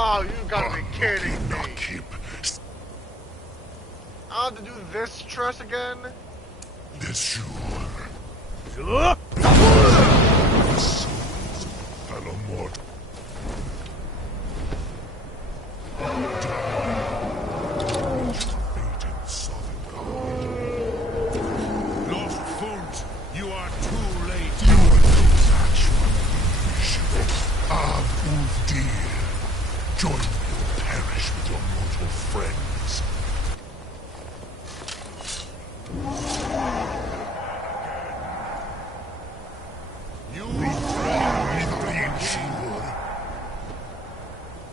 Oh, you gotta be kidding me. Keep I have to do this truss again? this sure. Look! The souls of fellow mortal. Fate in Sovngarde. Lost Fund, you are too late. You are no match for me. Ab Uldir. Join me or perish with your mortal friends.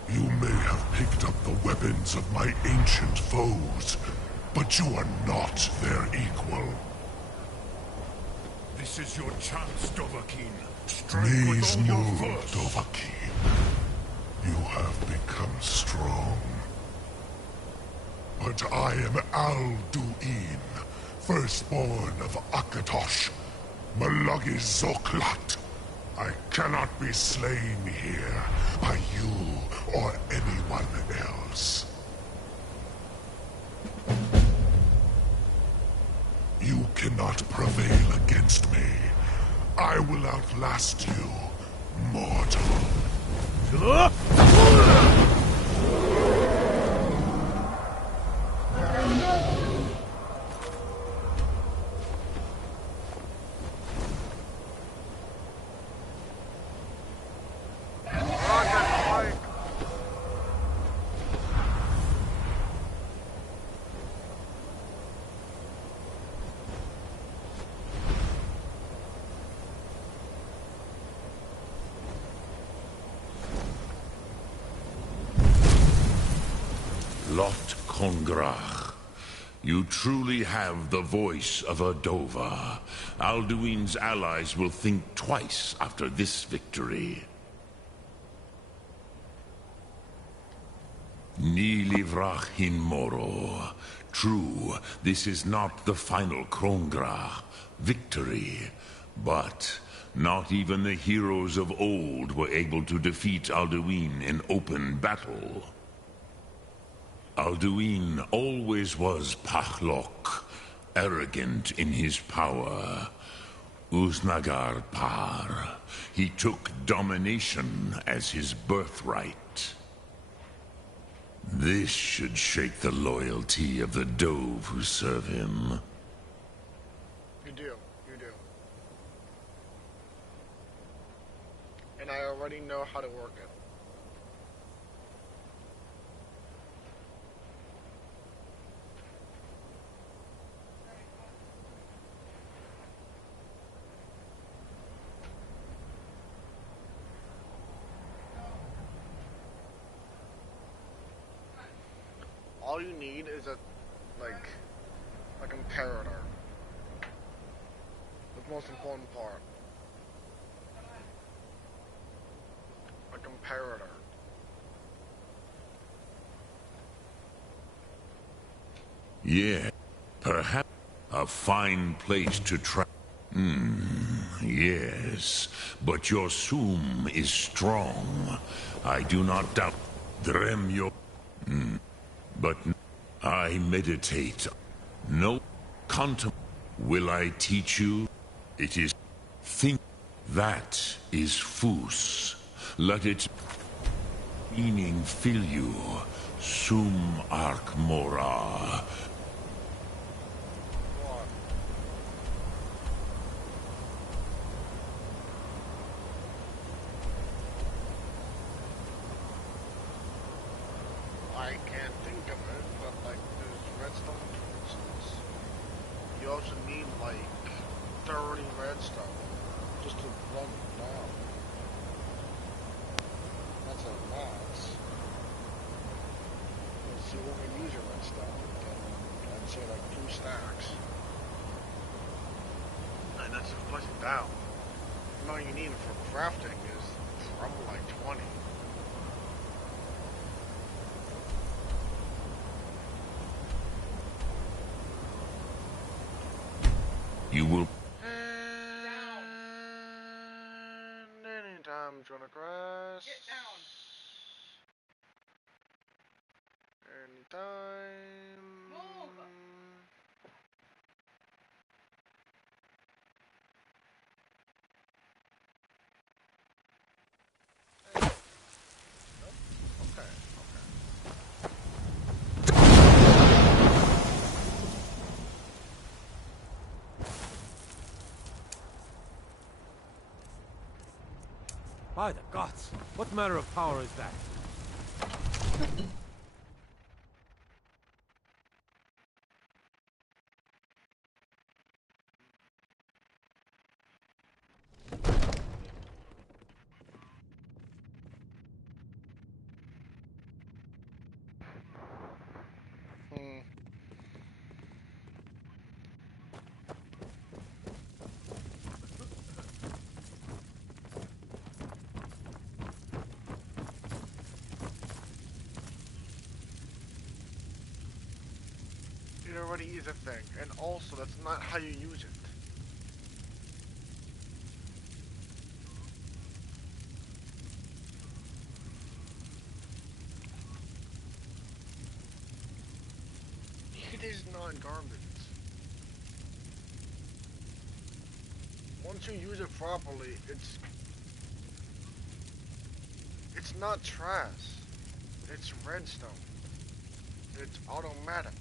You may have picked up the weapons of my ancient foes, but you are not their equal. This is your chance, Dovahkiin. Strike Please with all your move, force. Dovahkiin. You have become strong. But I am Alduin, firstborn of Akatosh, Malagi Zoklat. I cannot be slain here by you or anyone else. You cannot prevail against me. I will outlast you, mortal. Look! Lot Kongrach. You truly have the voice of a Dova. Alduin's allies will think twice after this victory. Ni livrach hin moro. True, this is not the final Kongrach victory, but not even the heroes of old were able to defeat Alduin in open battle. Alduin always was Pachlok, arrogant in his power. Uznagar Par. He took domination as his birthright. This should shake the loyalty of the Dove who serve him. You do. And I already know how to work it. All you need is a, like comparator. The most important part. A comparator. Yeah, perhaps a fine place to try. Yes, but your Sum is strong. I do not doubt. Drem your... But I meditate. No contemplate. Will I teach you? It is think. That is Fus. Let its meaning fill you. Sum arc mora. I can't think of it, but like there's redstone torches. You also need like 30 redstone just to run it down. That's a max. Let's see what we use your redstone. I'd say like 2 stacks. And that's just pushing down. And all you need for crafting is probably like 20. You will... And anytime you wanna crash. time. Move. Okay. By the gods! What manner of power is that? Hmm. It already is a thing, and also that's not how you use it. It is not garbage. Once you use it properly, it's not trash. It's redstone. It's automatic.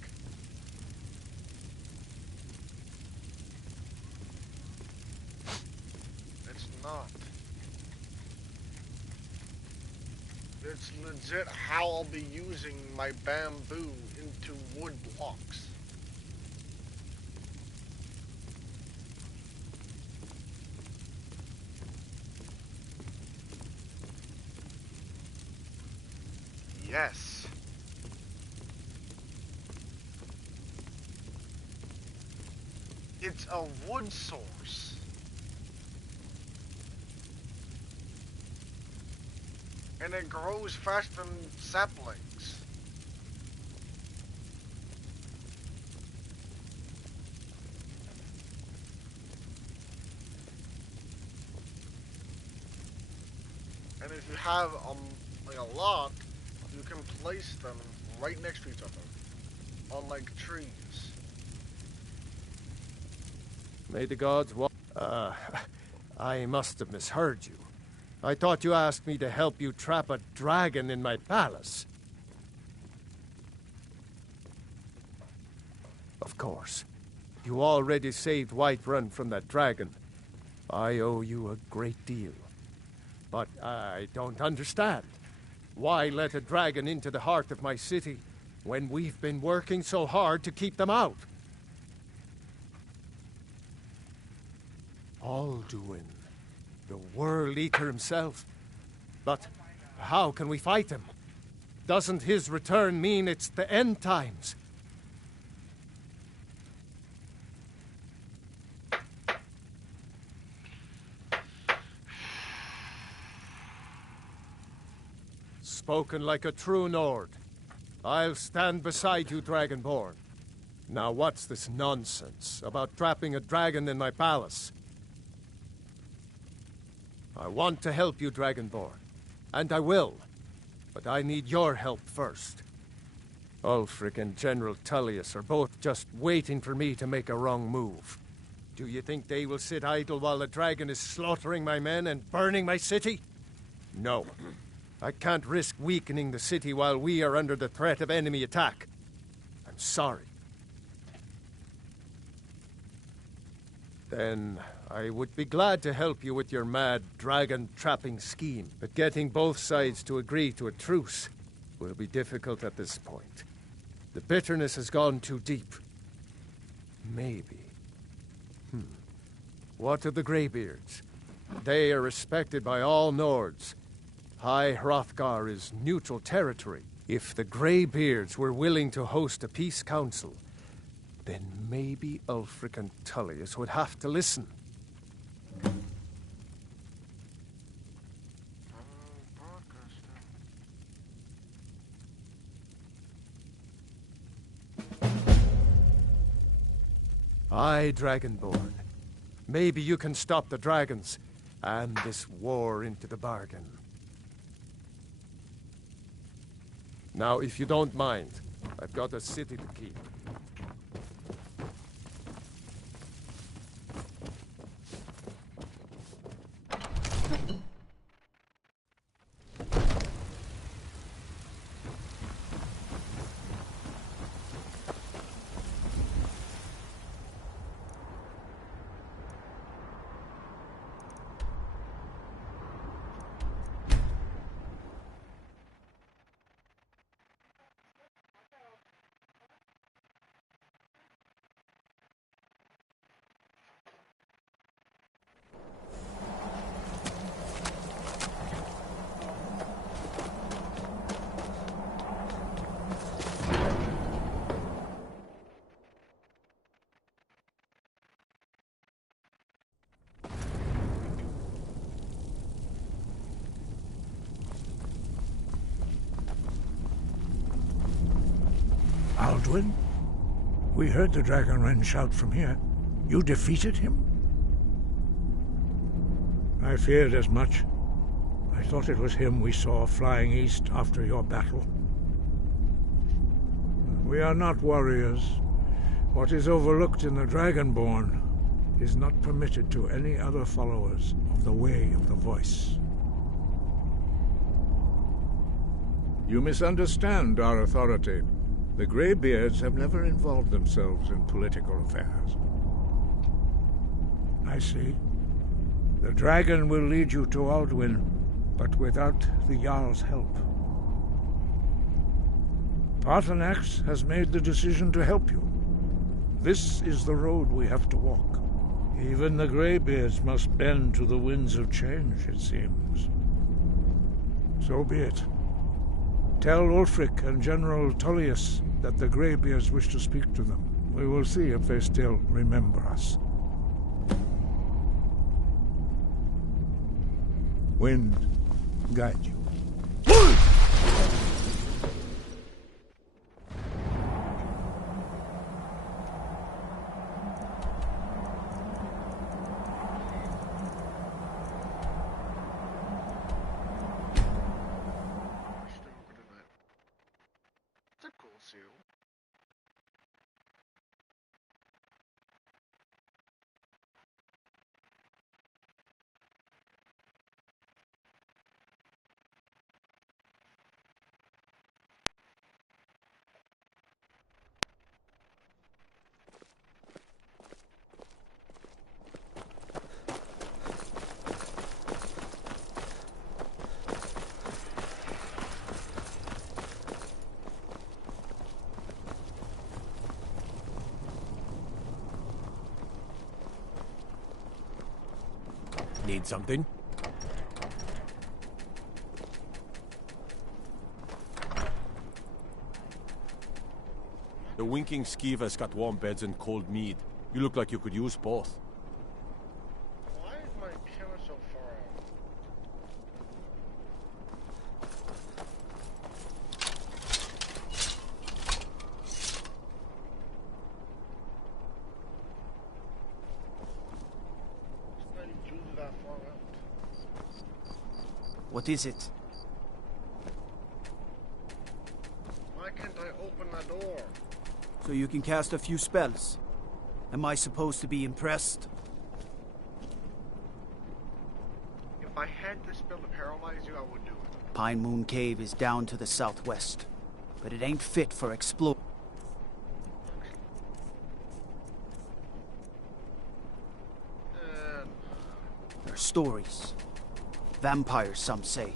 It's not. It's legit how I'll be using my bamboo into wood blocks. Yes. It's a wood source. And it grows faster than saplings. And if you have like a lot, you can place them right next to each other on like trees. May the gods wa- I must have misheard you. I thought you asked me to help you trap a dragon in my palace. Of course. You already saved Whiterun from that dragon. I owe you a great deal. But I don't understand. Why let a dragon into the heart of my city when we've been working so hard to keep them out? Alduin, the World Eater himself. But how can we fight him? Doesn't his return mean it's the end times? Spoken like a true Nord. I'll stand beside you, Dragonborn. Now what's this nonsense about trapping a dragon in my palace? I want to help you, Dragonborn. And I will. But I need your help first. Ulfric and General Tullius are both just waiting for me to make a wrong move. Do you think they will sit idle while the dragon is slaughtering my men and burning my city? No. I can't risk weakening the city while we are under the threat of enemy attack. I'm sorry. Then I would be glad to help you with your mad dragon-trapping scheme, but getting both sides to agree to a truce will be difficult at this point. The bitterness has gone too deep. Maybe. What of the Greybeards? They are respected by all Nords. High Hrothgar is neutral territory. If the Greybeards were willing to host a peace council, then maybe Ulfric and Tullius would have to listen. Aye, Dragonborn. Maybe you can stop the dragons, and this war into the bargain. Now, if you don't mind, I got a city to keep. Alduin? We heard the Dragonren shout from here. You defeated him? I feared as much. I thought it was him we saw flying east after your battle. We are not warriors. What is overlooked in the Dragonborn is not permitted to any other followers of the Way of the Voice. You misunderstand our authority. The Greybeards have never involved themselves in political affairs. I see. The dragon will lead you to Alduin, but without the Jarl's help. Paarthurnax has made the decision to help you. This is the road we have to walk. Even the Greybeards must bend to the winds of change, it seems. So be it. Tell Ulfric and General Tullius that the Greybeards wish to speak to them. We will see if they still remember us. Wind, guide you. It's a cool seal. Need something? The Winking Skeever's got warm beds and cold mead. You look like you could use both. Why is my camera so far out? It's not even usually that far out. What is it? Why can't I open the door? So you can cast a few spells. Am I supposed to be impressed? If I had this spell to paralyze you, I would do it. Pine Moon Cave is down to the southwest, but it ain't fit for explore. They're stories. Vampires, some say.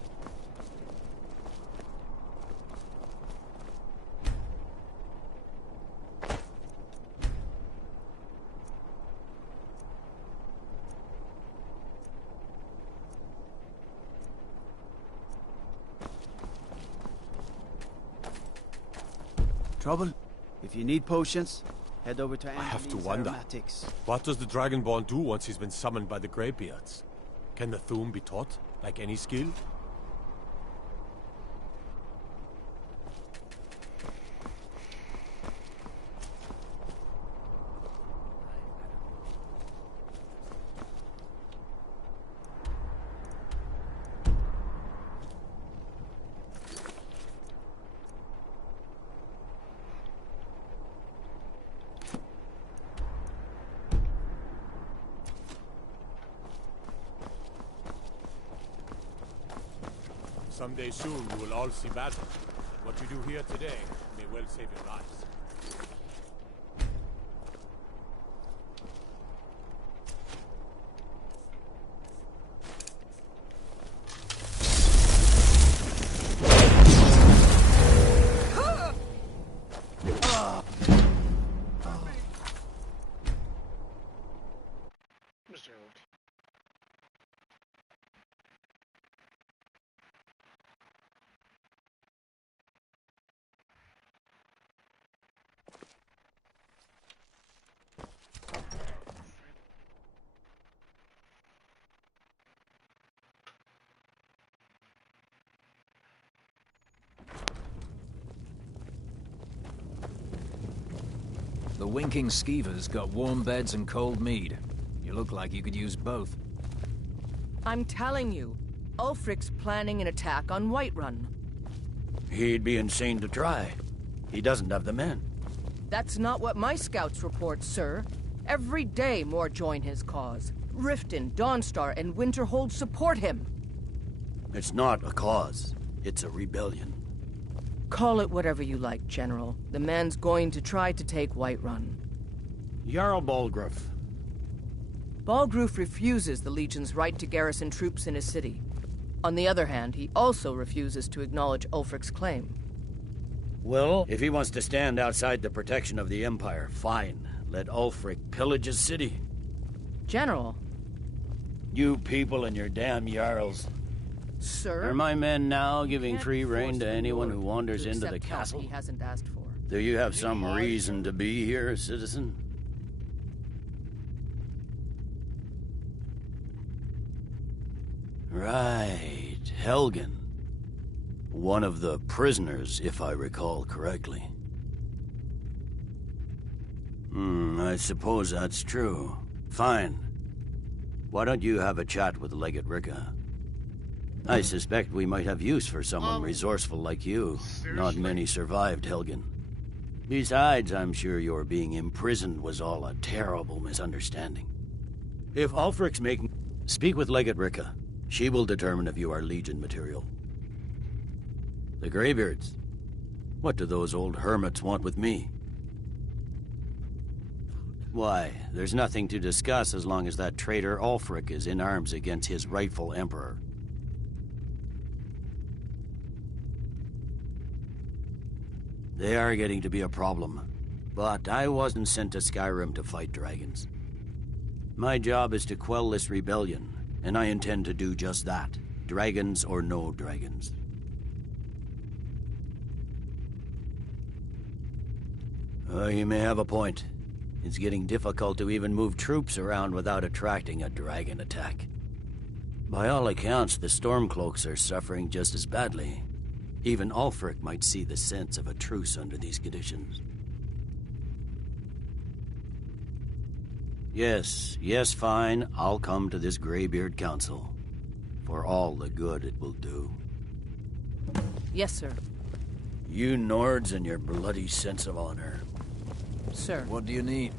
Trouble? If you need potions, head over to I have to Anthony's wonder. Aromatics. What does the Dragonborn do once he's been summoned by the Greybeards? Can the Thuum be taught, like any skill? Someday soon you will all see battle, and what you do here today may well save your lives. Mr. Harold. The winking skeever's got warm beds and cold mead. You look like you could use both. I'm telling you, Ulfric's planning an attack on Whiterun. He'd be insane to try. He doesn't have the men. That's not what my scouts report, sir. Every day more join his cause. Riften, Dawnstar, and Winterhold support him. It's not a cause. It's a rebellion. Call it whatever you like, General. The man's going to try to take Whiterun. Jarl Balgruuf. Balgruuf refuses the Legion's right to garrison troops in his city. On the other hand, he also refuses to acknowledge Ulfric's claim. Well, if he wants to stand outside the protection of the Empire, fine. Let Ulfric pillage his city. General. You people and your damn Jarls. Sir? Are my men now giving Can't free rein force to the anyone Lord who wanders to into the accept help castle? he hasn't asked for. Do you have some reason to be here, citizen? Right, Helgen. One of the prisoners, if I recall correctly. I suppose that's true. Fine. Why don't you have a chat with Legate Ricka? I suspect we might have use for someone resourceful like you. Not many survived, Helgen. Besides, I'm sure your being imprisoned was all a terrible misunderstanding. If Ulfric's making... Speak with Legate Ricka. She will determine if you are Legion material. The Greybeards. What do those old hermits want with me? Why, there's nothing to discuss as long as that traitor Ulfric is in arms against his rightful emperor. They are getting to be a problem. But I wasn't sent to Skyrim to fight dragons. My job is to quell this rebellion, and I intend to do just that. Dragons or no dragons. You may have a point. It's getting difficult to even move troops around without attracting a dragon attack. By all accounts, the Stormcloaks are suffering just as badly. Even Ulfric might see the sense of a truce under these conditions. Yes, fine. I'll come to this Greybeard Council. For all the good it will do. Yes, sir. You Nords and your bloody sense of honor. Sir. What do you need?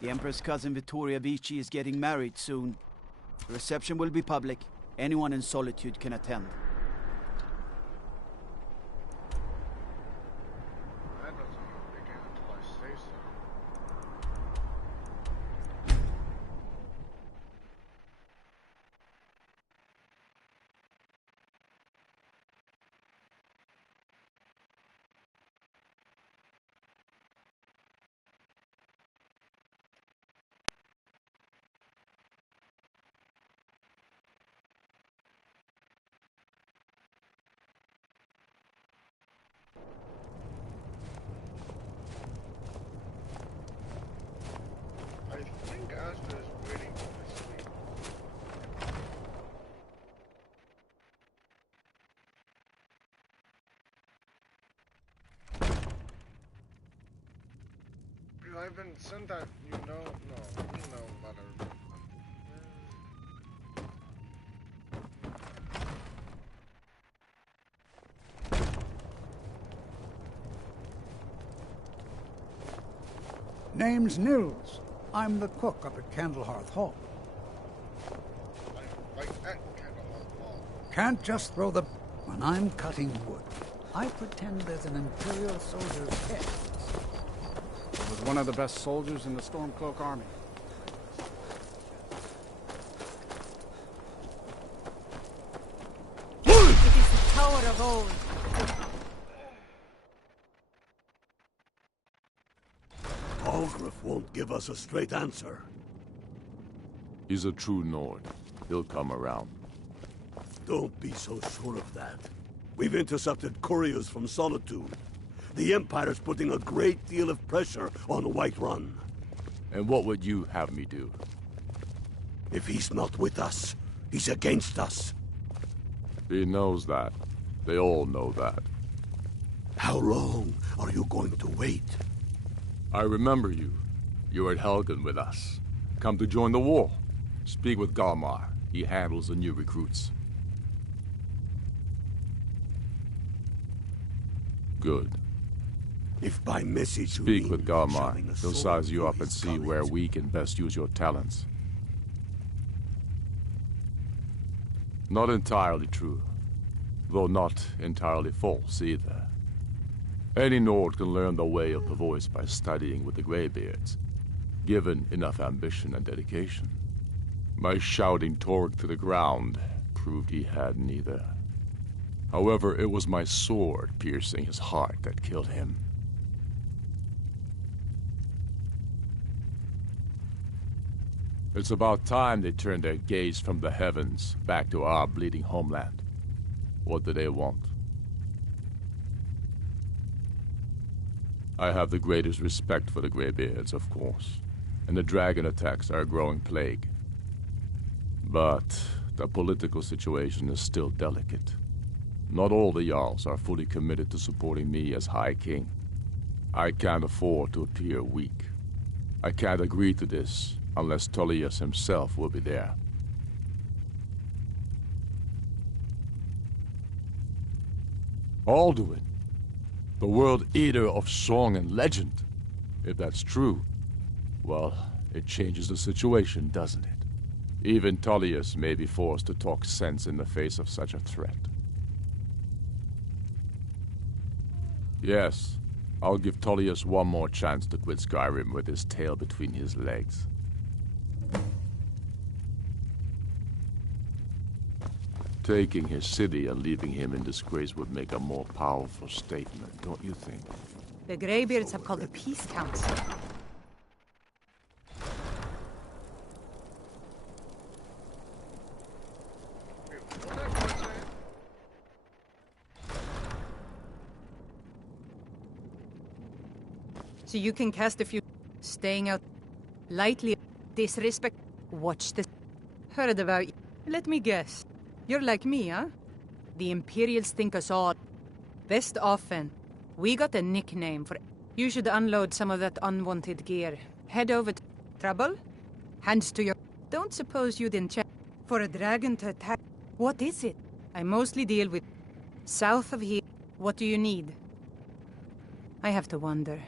The Emperor's cousin Vittoria Vici is getting married soon. The reception will be public. Anyone in Solitude can attend. That doesn't begin until I say so. I think Asta is waiting for me to sleep. I've been sent that, no, letter. Name's Nils. I'm the cook up at Candlehearth Hall. I can't just throw the... When I'm cutting wood, I pretend there's an Imperial soldier's head. He was one of the best soldiers in the Stormcloak army. It is the Tower of Old. Algrif won't give us a straight answer. He's a true Nord. He'll come around. Don't be so sure of that. We've intercepted couriers from Solitude. The Empire's putting a great deal of pressure on Whiterun. And what would you have me do? If he's not with us, he's against us. He knows that. They all know that. How long are you going to wait? I remember you. You were at Helgen with us. Come to join the war. Speak with Galmar. He handles the new recruits. Good. If by message you Speak mean with Galmar. shoving a He'll sword size you through up and his see college. where we can best use your talents. Not entirely true. Though not entirely false either. Any Nord can learn the way of the voice by studying with the Greybeards, given enough ambition and dedication. My shouting Torg to the ground proved he had neither. However, it was my sword piercing his heart that killed him. It's about time they turned their gaze from the heavens back to our bleeding homeland. What do they want? I have the greatest respect for the Greybeards, of course, and the dragon attacks are a growing plague. But the political situation is still delicate. Not all the Jarls are fully committed to supporting me as High King. I can't afford to appear weak. I can't agree to this unless Tullius himself will be there. Alduin, the World Eater of song and legend. If that's true, well, it changes the situation, doesn't it? Even Tullius may be forced to talk sense in the face of such a threat. Yes, I'll give Tullius one more chance to quit Skyrim with his tail between his legs. Taking his city and leaving him in disgrace would make a more powerful statement, don't you think? The Greybeards have called a peace council. So you can cast a few... Staying out... Lightly... Disrespect... Watch this... Heard about you. Let me guess. You're like me, huh? The Imperials think us all... Best often. We got a nickname for... You should unload some of that unwanted gear. Head over to... Trouble? Hands to your... Don't suppose you didn't check... For a dragon to attack... What is it? I mostly deal with... South of here. What do you need? I have to wonder.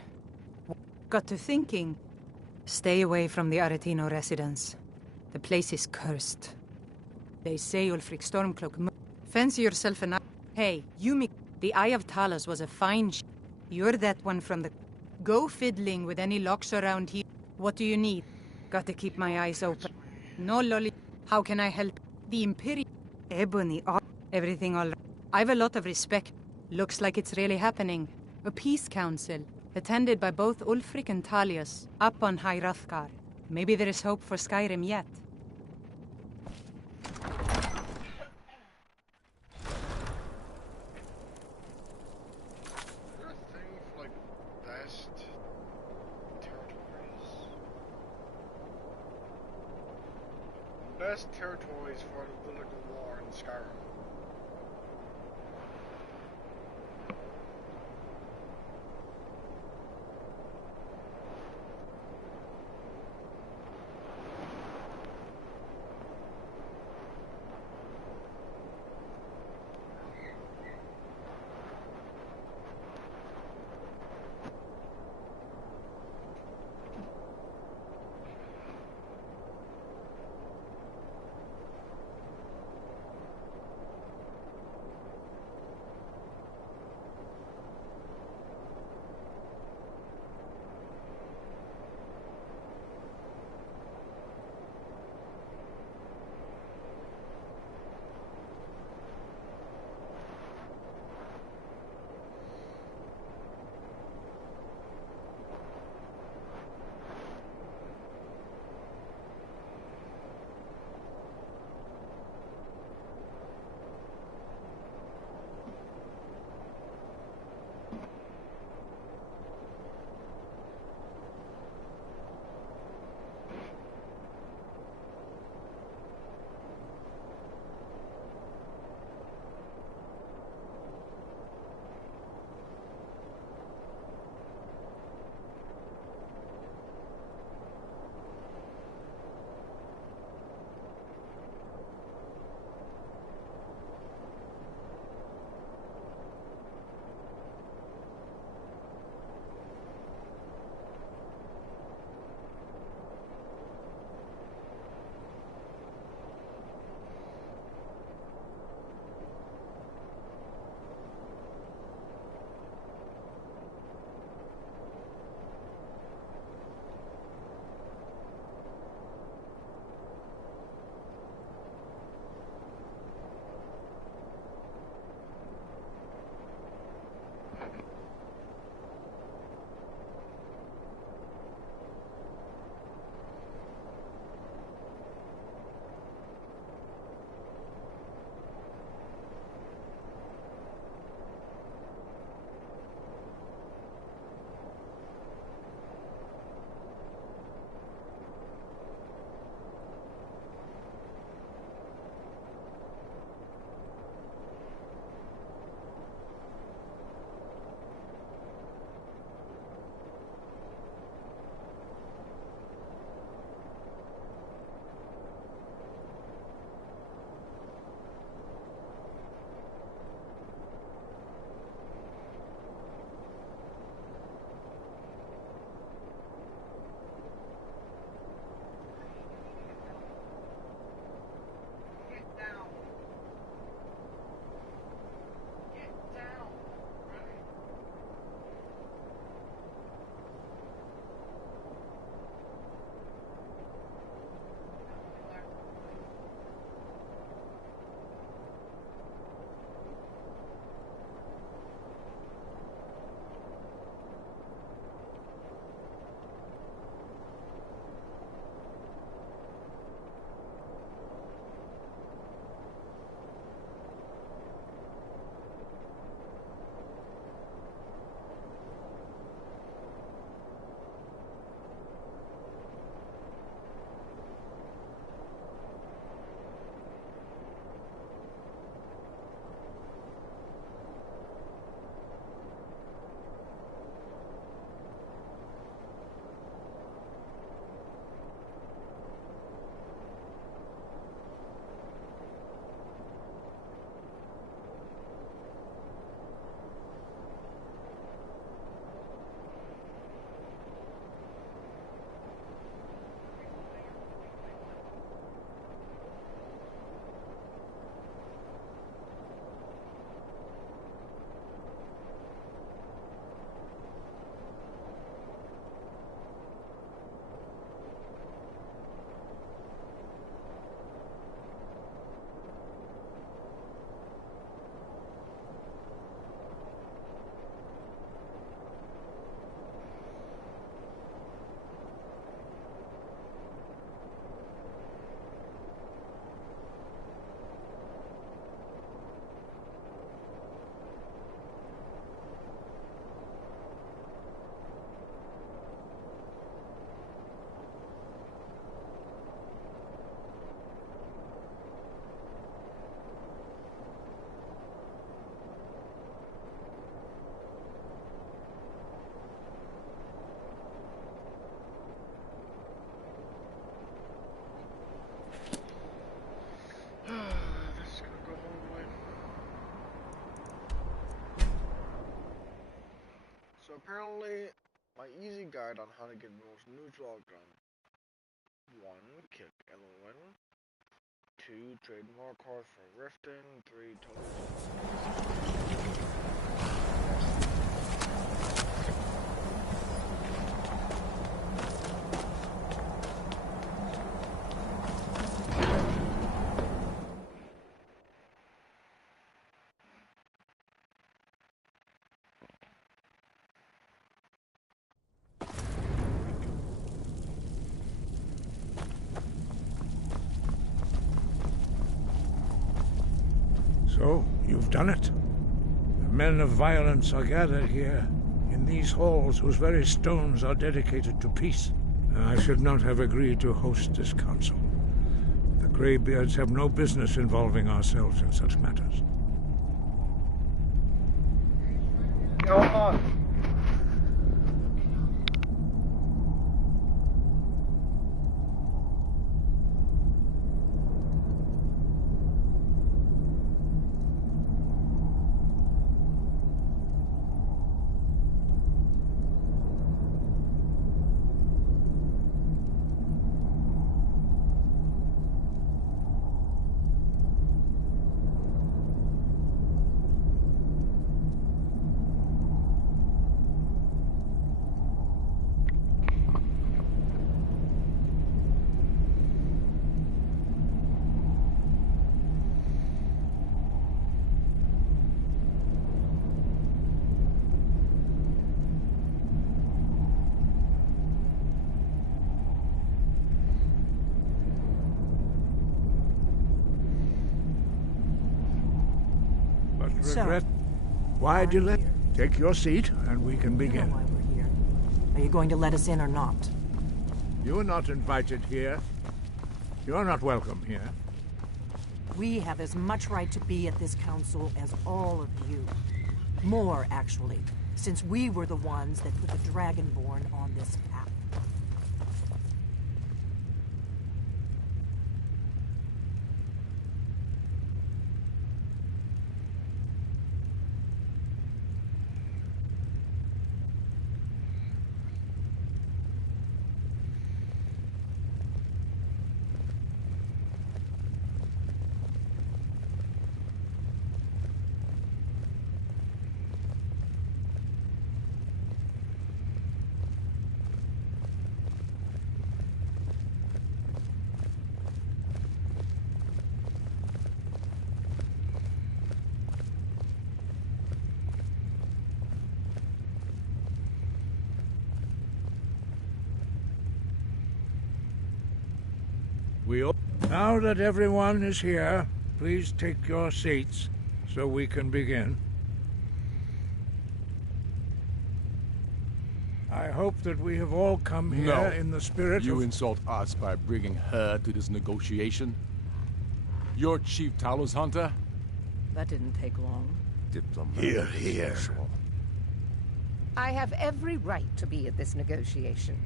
Got to thinking. Stay away from the Aretino residence. The place is cursed. They say Ulfric Stormcloak... Fancy yourself an... Hey, you me... The Eye of Talos was a fine You're that one from the... Go fiddling with any locks around here. What do you need? Got to keep my eyes open. No lolly... How can I help? The Imperial... Ebony... Everything all right. I've a lot of respect. Looks like it's really happening. A peace council. Attended by both Ulfric and Talius, up on High Hrothgar. Maybe there is hope for Skyrim yet. Best territories for the political war in Skyrim. Apparently, my easy guide on how to get the most neutral gun. 1. Kick Elowen. 2. Trade more cores for rifting. 3. So, you've done it. The men of violence are gathered here, in these halls whose very stones are dedicated to peace. I should not have agreed to host this council. The Greybeards have no business involving ourselves in such matters. Go on! Regret. Why delay? Take your seat, and we can begin. You know why we're here. Are you going to let us in or not? You are not invited here. You are not welcome here. We have as much right to be at this council as all of you. More, actually, since we were the ones that put the Dragonborn on this path. Now that everyone is here, please take your seats so we can begin. I hope that we have all come here in the spirit You of... insult us by bringing her to this negotiation? You're Chief Talos Hunter? That didn't take long. Here, here. I have every right to be at this negotiation.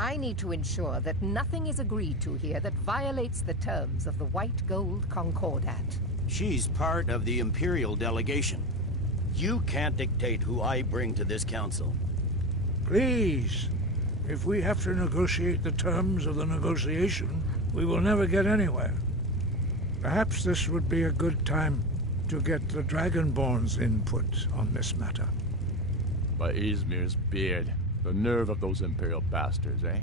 I need to ensure that nothing is agreed to here that violates the terms of the White Gold Concordat. She's part of the Imperial delegation. You can't dictate who I bring to this council. Please, if we have to negotiate the terms of the negotiation, we will never get anywhere. Perhaps this would be a good time to get the Dragonborn's input on this matter. By Izmir's beard. The nerve of those Imperial bastards, eh?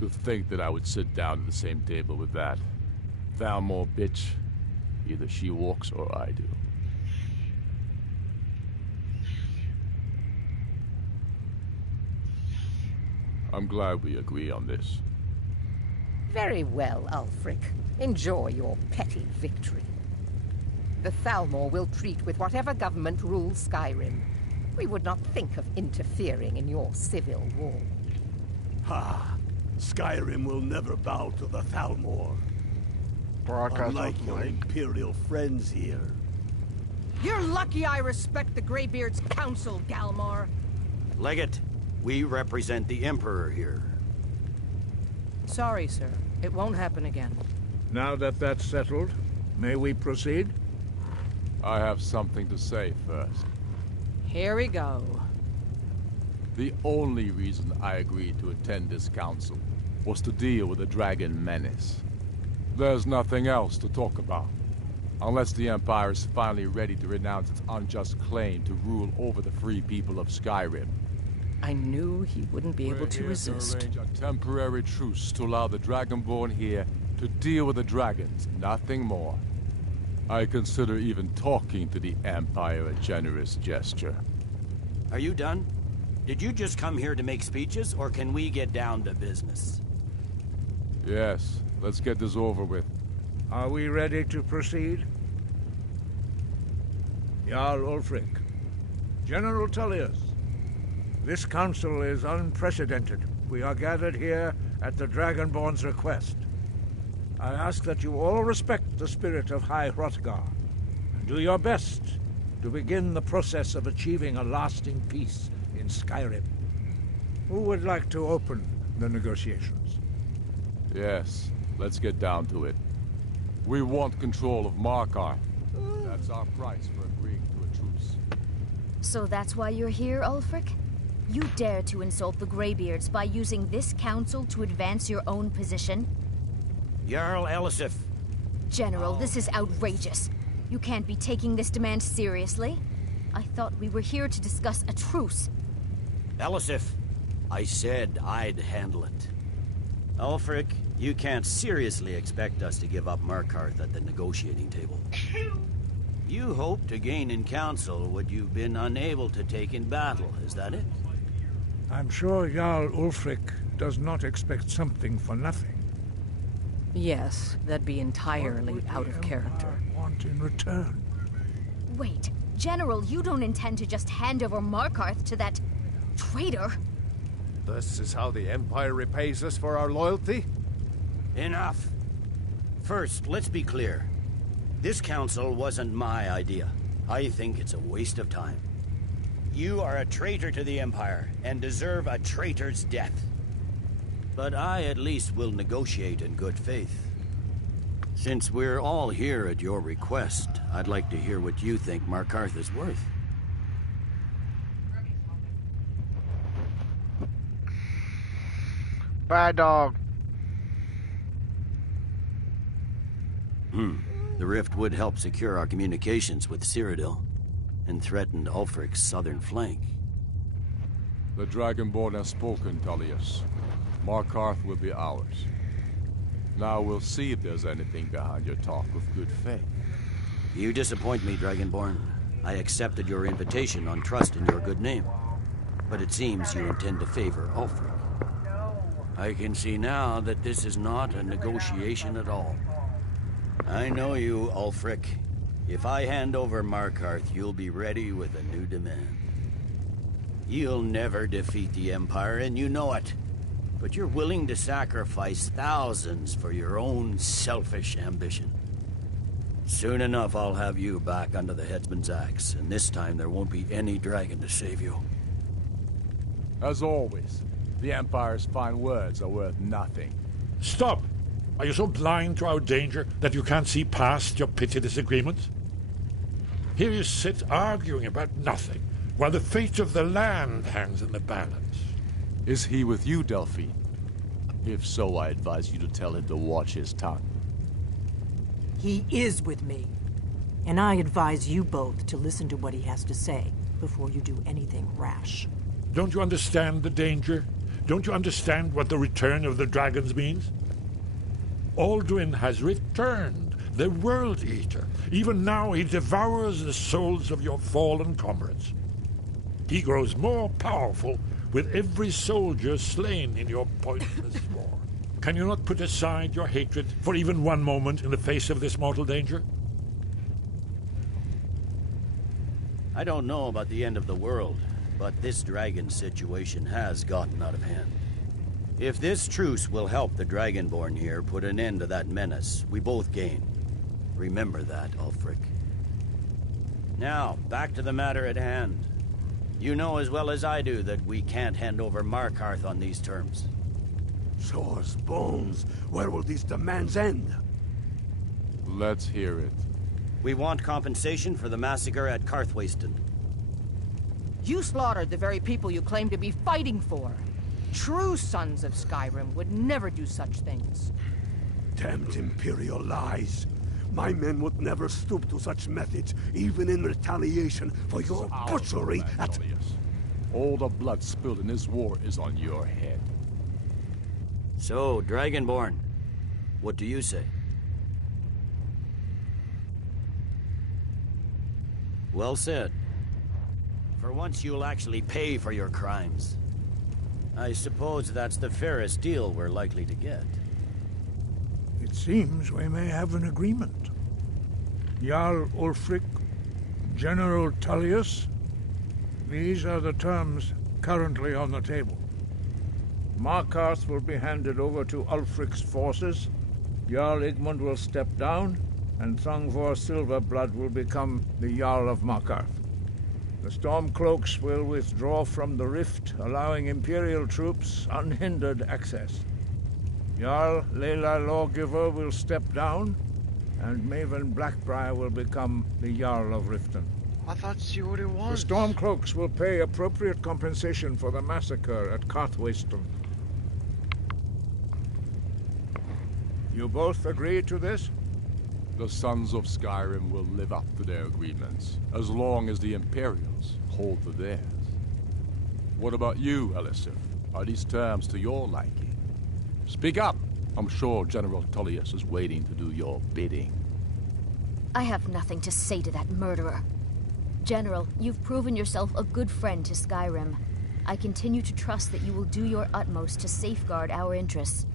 To think that I would sit down at the same table with that Thalmor bitch. Either she walks or I do. I'm glad we agree on this. Very well, Ulfric. Enjoy your petty victory. The Thalmor will treat with whatever government rules Skyrim. We would not think of interfering in your civil war. Ha! Skyrim will never bow to the Thalmor. Unlike your Imperial friends here. You're lucky I respect the Greybeard's counsel, Galmar. Legate, we represent the Emperor here. Sorry, sir. It won't happen again. Now that that's settled, may we proceed? I have something to say first. Here we go. The only reason I agreed to attend this council was to deal with the dragon menace. There's nothing else to talk about. Unless the Empire is finally ready to renounce its unjust claim to rule over the free people of Skyrim. I knew he wouldn't be able to resist. To arrange a temporary truce to allow the Dragonborn here to deal with the dragons, nothing more. I consider even talking to the Empire a generous gesture. Are you done? Did you just come here to make speeches, or can we get down to business? Yes, let's get this over with. Are we ready to proceed? Jarl Ulfric, General Tullius, this council is unprecedented. We are gathered here at the Dragonborn's request. I ask that you all respect the spirit of High Hrothgar, and do your best to begin the process of achieving a lasting peace in Skyrim. Who would like to open the negotiations? Yes, let's get down to it. We want control of Markarth. That's our price for agreeing to a truce. So that's why you're here, Ulfric? You dare to insult the Greybeards by using this council to advance your own position? Jarl Elisif. General, this is outrageous. You can't be taking this demand seriously. I thought we were here to discuss a truce. Elisif, I said I'd handle it. Ulfric, you can't seriously expect us to give up Markarth at the negotiating table. You hoped to gain in council what you've been unable to take in battle, is that it? I'm sure Jarl Ulfric does not expect something for nothing. Yes, that'd be entirely out of character. Want in return? Wait, General, you don't intend to just hand over Markarth to that traitor? This is how the Empire repays us for our loyalty? Enough. First, let's be clear. This council wasn't my idea. I think it's a waste of time. You are a traitor to the Empire, and deserve a traitor's death. But I at least will negotiate in good faith. Since we're all here at your request, I'd like to hear what you think Markarth is worth. Bad dog. The rift would help secure our communications with Cyrodiil, and threatened Ulfric's southern flank. The Dragonborn has spoken, Tullius. Markarth will be ours. Now we'll see if there's anything behind your talk of good faith. You disappoint me, Dragonborn. I accepted your invitation on trust in your good name. But it seems you intend to favor Ulfric. I can see now that this is not a negotiation at all. I know you, Ulfric. If I hand over Markarth, you'll be ready with a new demand. You'll never defeat the Empire, and you know it. But you're willing to sacrifice thousands for your own selfish ambition. Soon enough, I'll have you back under the headsman's axe, and this time there won't be any dragon to save you. As always, the Empire's fine words are worth nothing. Stop! Are you so blind to our danger that you can't see past your petty disagreements? Here you sit arguing about nothing, while the fate of the land hangs in the balance. Is he with you, Delphine? If so, I advise you to tell him to watch his tongue. He is with me. And I advise you both to listen to what he has to say before you do anything rash. Don't you understand the danger? Don't you understand what the return of the dragons means? Alduin has returned, the World Eater. Even now he devours the souls of your fallen comrades. He grows more powerful with every soldier slain in your pointless war. Can you not put aside your hatred for even one moment in the face of this mortal danger? I don't know about the end of the world, but this dragon situation has gotten out of hand. If this truce will help the Dragonborn here put an end to that menace, we both gain. Remember that, Ulfric. Now, back to the matter at hand. You know as well as I do that we can't hand over Markarth on these terms. Show us bones. Where will these demands end? Let's hear it. We want compensation for the massacre at Karthwasten. You slaughtered the very people you claim to be fighting for. True sons of Skyrim would never do such things. Damned Imperial lies. My men would never stoop to such methods, even in retaliation for your butchery at... All the blood spilled in this war is on your head. So, Dragonborn, what do you say? Well said. For once you'll actually pay for your crimes. I suppose that's the fairest deal we're likely to get. It seems we may have an agreement. Jarl Ulfric, General Tullius, these are the terms currently on the table. Markarth will be handed over to Ulfric's forces, Jarl Igmund will step down, and Thongvor Silverblood will become the Jarl of Markarth. The Stormcloaks will withdraw from the rift, allowing Imperial troops unhindered access. Jarl Leila Lawgiver will step down, and Maven Blackbriar will become the Jarl of Riften. I thought you already won. The Stormcloaks will pay appropriate compensation for the massacre at Carthwayston. You both agree to this? The Sons of Skyrim will live up to their agreements, as long as the Imperials hold to theirs. What about you, Elisif? Are these terms to your liking? Speak up! I'm sure General Tullius is waiting to do your bidding. I have nothing to say to that murderer. General, you've proven yourself a good friend to Skyrim. I continue to trust that you will do your utmost to safeguard our interests.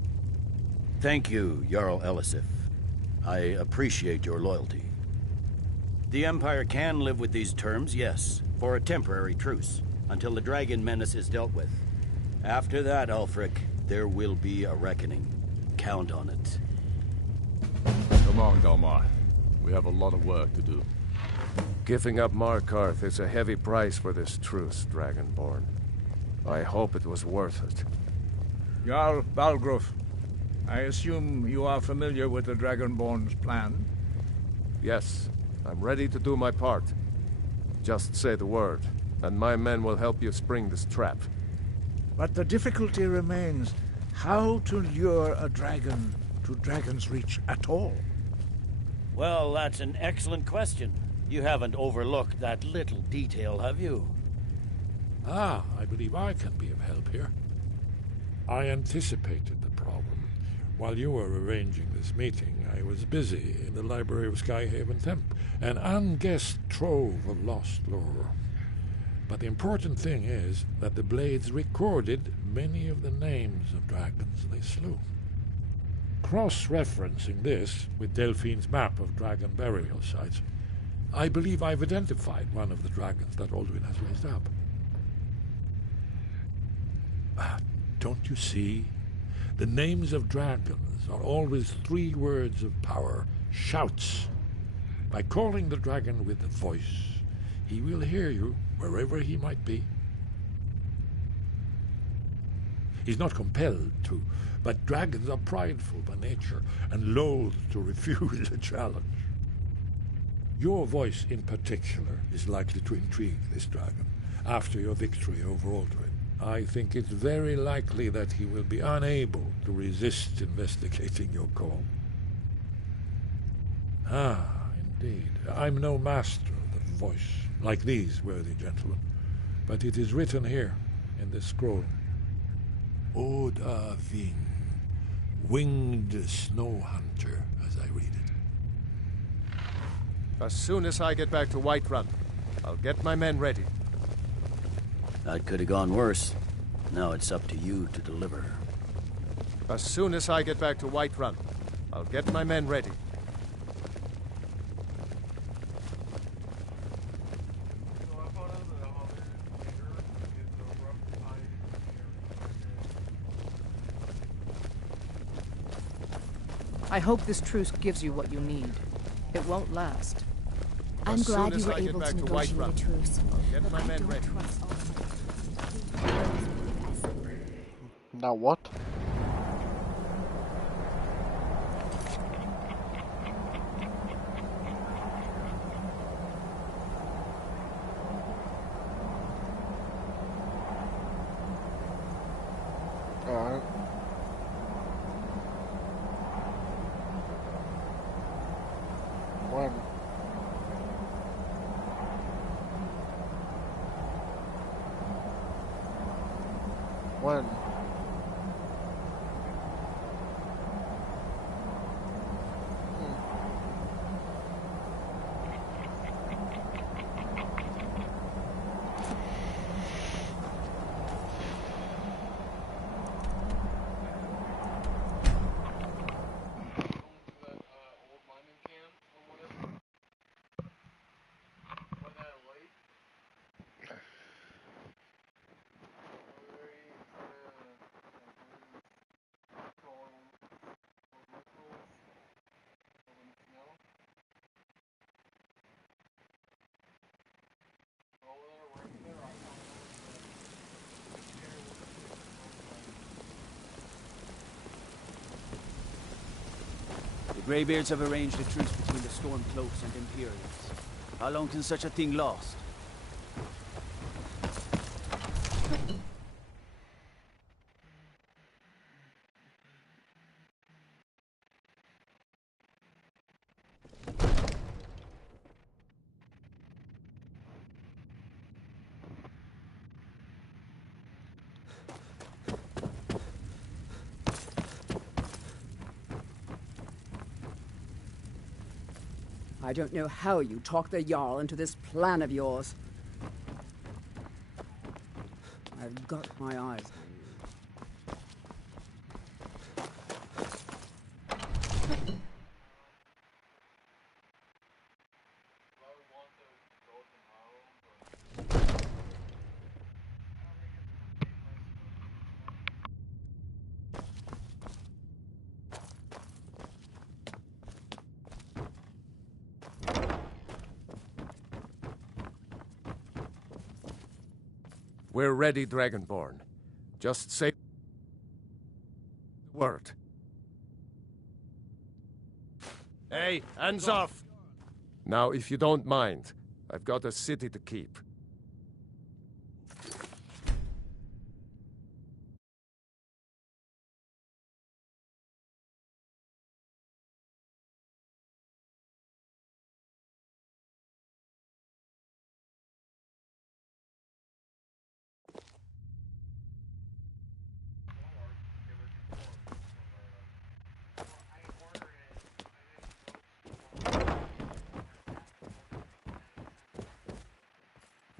Thank you, Jarl Elisif. I appreciate your loyalty. The Empire can live with these terms, yes, for a temporary truce, until the dragon menace is dealt with. After that, Ulfric, there will be a reckoning. Count on it. Come on, Dalmar. We have a lot of work to do. Giving up Markarth is a heavy price for this truce, Dragonborn. I hope it was worth it. Jarl Balgruf, I assume you are familiar with the Dragonborn's plan? Yes, I'm ready to do my part. Just say the word, and my men will help you spring this trap. But the difficulty remains how to lure a dragon to Dragon's Reach at all. Well, that's an excellent question. You haven't overlooked that little detail, have you? Ah, I believe I can be of help here. I anticipated the problem. While you were arranging this meeting, I was busy in the library of Skyhaven Temp, an unguessed trove of lost lore. But the important thing is that the Blades recorded many of the names of dragons they slew. Cross-referencing this with Delphine's map of dragon burial sites, I believe I've identified one of the dragons that Alduin has raised up. Don't you see? The names of dragons are always 3 words of power, shouts. By calling the dragon with a voice, he will hear you wherever he might be. He's not compelled to, but dragons are prideful by nature and loath to refuse a challenge. Your voice in particular is likely to intrigue this dragon after your victory over Alduin. I think it's very likely that he will be unable to resist investigating your call. Ah, indeed. I'm no master of the voice, like these worthy gentlemen, but it is written here in this scroll. Oda Ving, winged snow hunter, as I read it. As soon as I get back to Whiterun, I'll get my men ready. That could have gone worse. Now it's up to you to deliver. As soon as I get back to Whiterun, I'll get my men ready. I hope this truce gives you what you need. It won't last. I'm glad you were able to negotiate a truce. Get my men ready. Now what? When? The Greybeards have arranged a truce between the Stormcloaks and Imperials. How long can such a thing last? I don't know how you talked the Jarl into this plan of yours. I've got my eyes on you. We're ready, Dragonborn. Just say the word. Hey, hands off! Now, if you don't mind, I've got a city to keep.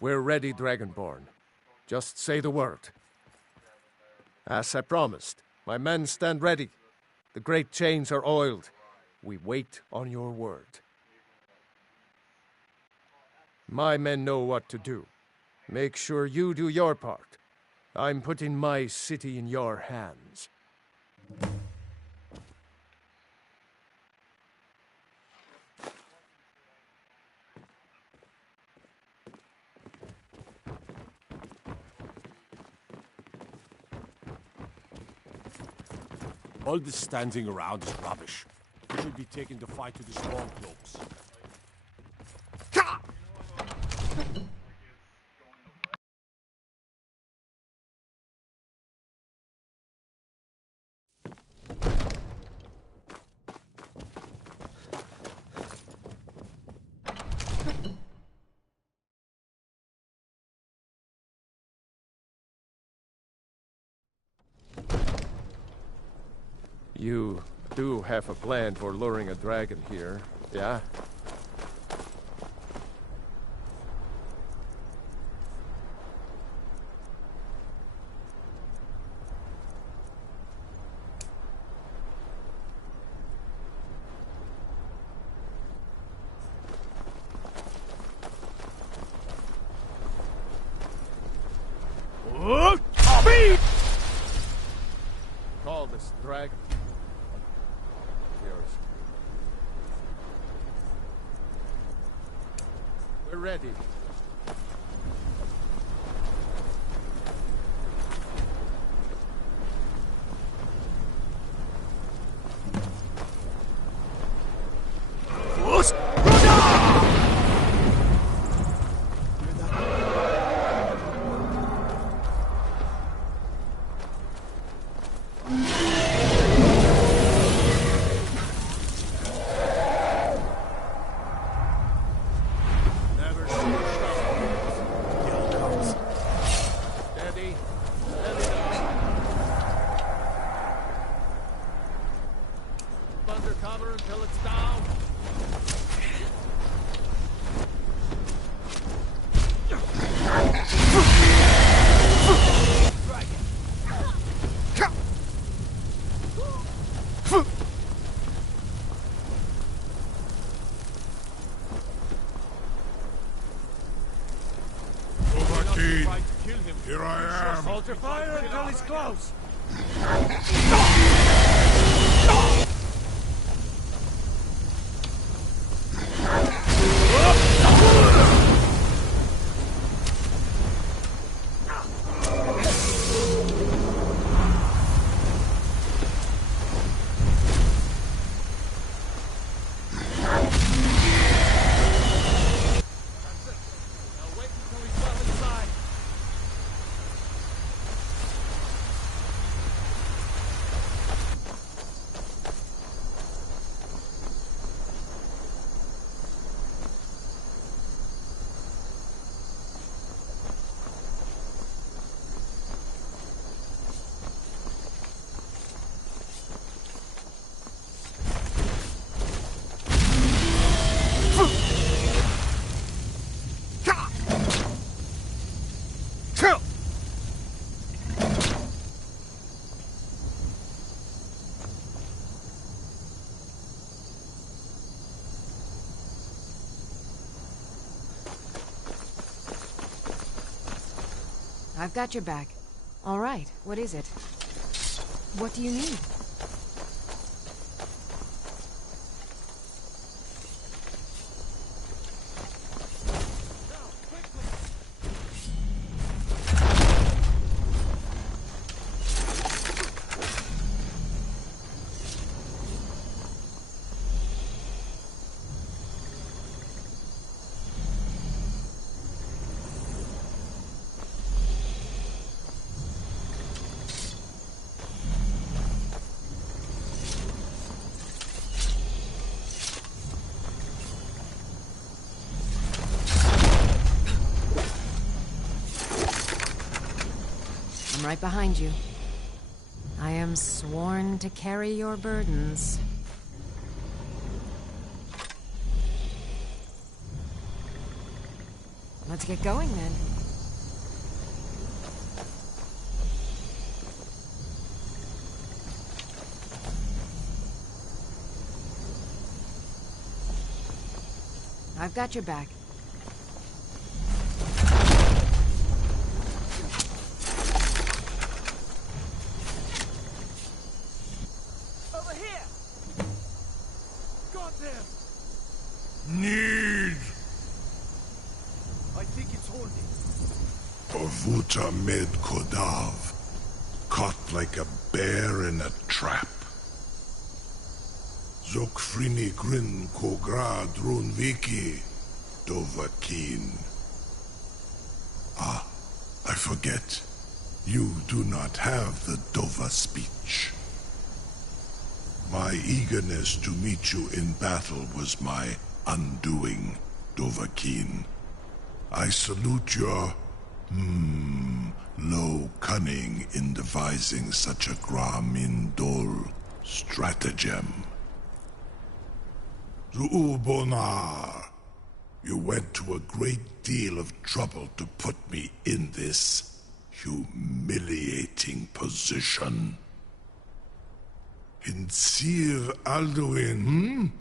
We're ready, Dragonborn. Just say the word. As I promised, my men stand ready. The great chains are oiled. We wait on your word. My men know what to do. Make sure you do your part. I'm putting my city in your hands. All this standing around is rubbish. We should be taking the fight to the Stormcloaks. You do have a plan for luring a dragon here, yeah? Call this dragon. Yours. We're ready. Never Here I am. Hold your fire until he's close. I've got your back. All right, what is it? What do you need? I'm right behind you. I am sworn to carry your burdens. Let's get going then. I've got your back. Over here! Got them! Need I think it's holding. Ovuta med Kodav, caught like a bear in a trap. Zokfrini Grin Kogra Drunviki Dovakin. Ah, I forget. You do not have the Dova speech. My eagerness to meet you in battle was my undoing, Dovahkiin. I salute your, low cunning in devising such a Gramindol stratagem. Zuubonar, you went to a great deal of trouble to put me in this humiliating position. Hinsir Alduin,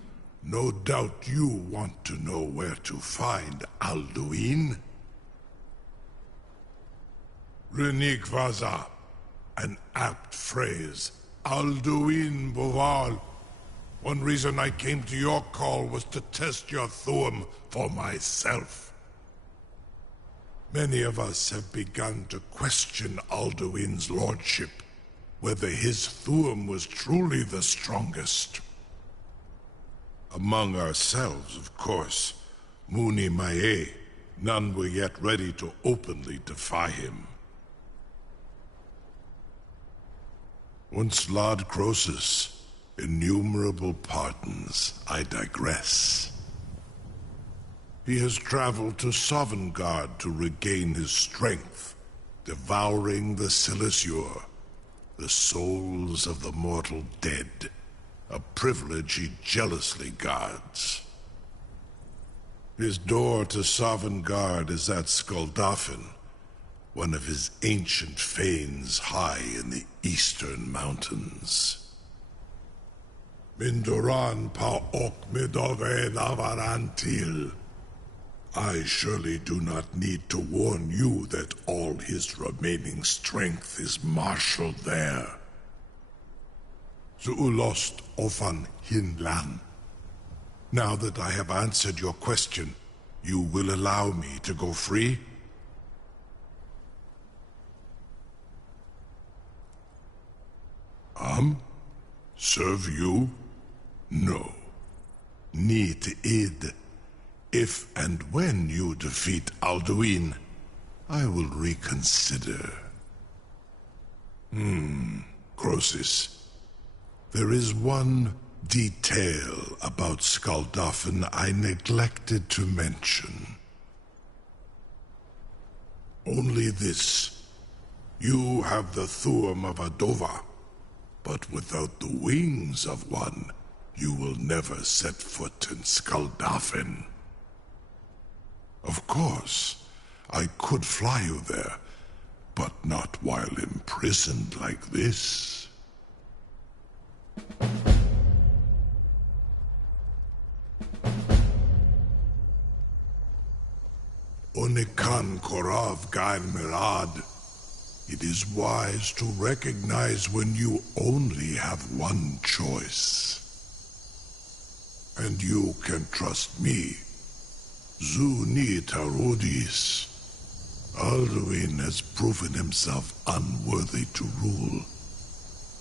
No doubt you want to know where to find Alduin. Renik Vaza, an apt phrase. Alduin Boval. One reason I came to your call was to test your Thuum for myself. Many of us have begun to question Alduin's lordship, whether his Thuum was truly the strongest. Among ourselves, of course, Muni Mae, none were yet ready to openly defy him. Once Lord Croesus, innumerable pardons, I digress. He has traveled to Sovngarde to regain his strength, devouring the Silesur, the souls of the mortal dead, a privilege he jealously guards. His door to Sovngarde is at Skuldafn, one of his ancient fanes high in the eastern mountains. Mindoran pa ok midove navarantil. I surely do not need to warn you that all his remaining strength is marshaled there. Zuulost ofan hinlan. Now that I have answered your question, you will allow me to go free? Serve you? No. Need id. If and when you defeat Alduin, I will reconsider. Croesus. There is one detail about Skaldafn I neglected to mention. Only this. You have the Thuum of a Dova, but without the wings of one, you will never set foot in Skaldafn. Of course, I could fly you there, but not while imprisoned like this. Onikan Korav Gair Mirad. It is wise to recognize when you only have one choice. And you can trust me. Zuni Tarudis. Alduin has proven himself unworthy to rule.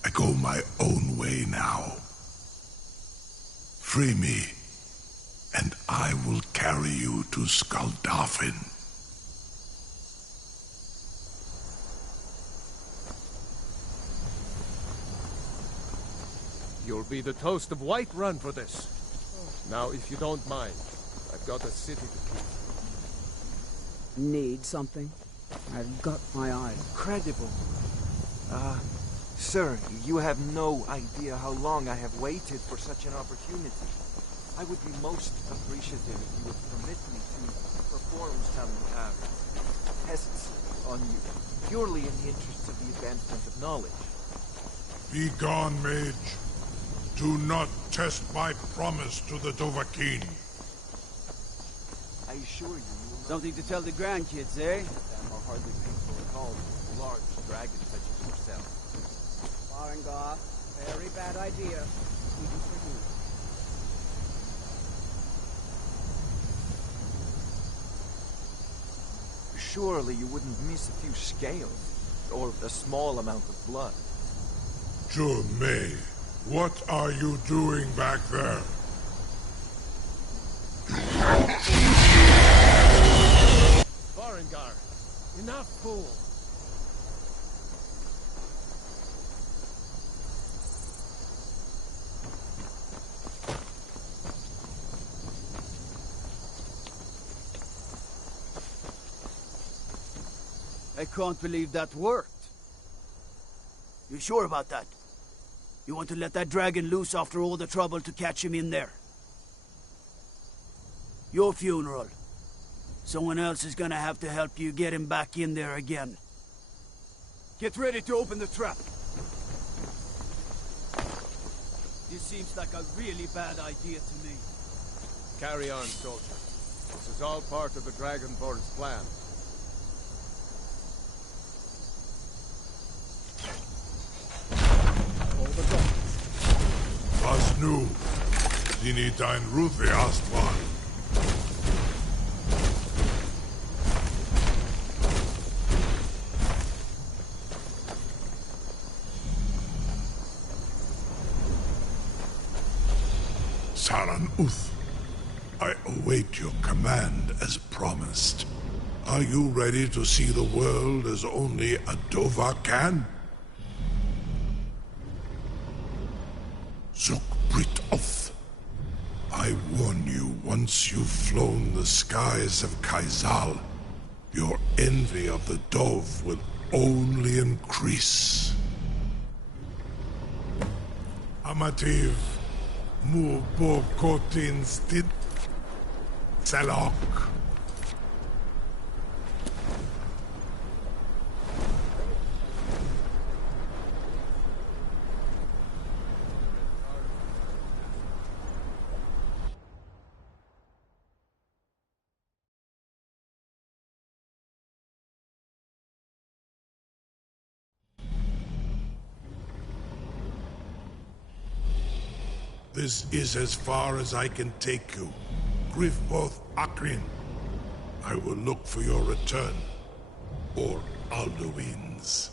I go my own way now. Free me, and I will carry you to Skaldafn. You'll be the toast of Whiterun for this. Now, if you don't mind, I've got a city to keep. Need something? I've got my eyes. Incredible. Sir, you have no idea how long I have waited for such an opportunity. I would be most appreciative if you would permit me to perform some tests on you, purely in the interests of the advancement of knowledge. Be gone, mage. Do not test my promise to the Dovahkiin. I assure you, Something to tell the grandkids, eh? them are hardly people at all. Large dragons such as yourself. Farengar, very bad idea. Even for you. Surely you wouldn't miss a few scales, or a small amount of blood. May, what are you doing back there? Farengar, enough, fool! I can't believe that worked. You sure about that? You want to let that dragon loose after all the trouble to catch him in there? Your funeral. Someone else is gonna have to help you get him back in there again. Get ready to open the trap. This seems like a really bad idea to me. Carry on, soldier. This is all part of the Dragonborn's plan. Was nu? Dini dein Ruthi Astwan. Saran Uth, I await your command as promised. Are you ready to see the world as only a Dova can? Zukbrit Oth. I warn you, once you've flown the skies of Kaizal, your envy of the Dove will only increase. Amativ, mu bo kotin stid Salok. This is as far as I can take you. Griffboth Akrin. I will look for your return. Or Alduin's.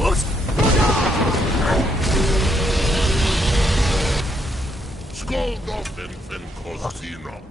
What? Skoldoffen fin Kostinok.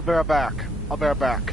I'll be right back. I'll be right back.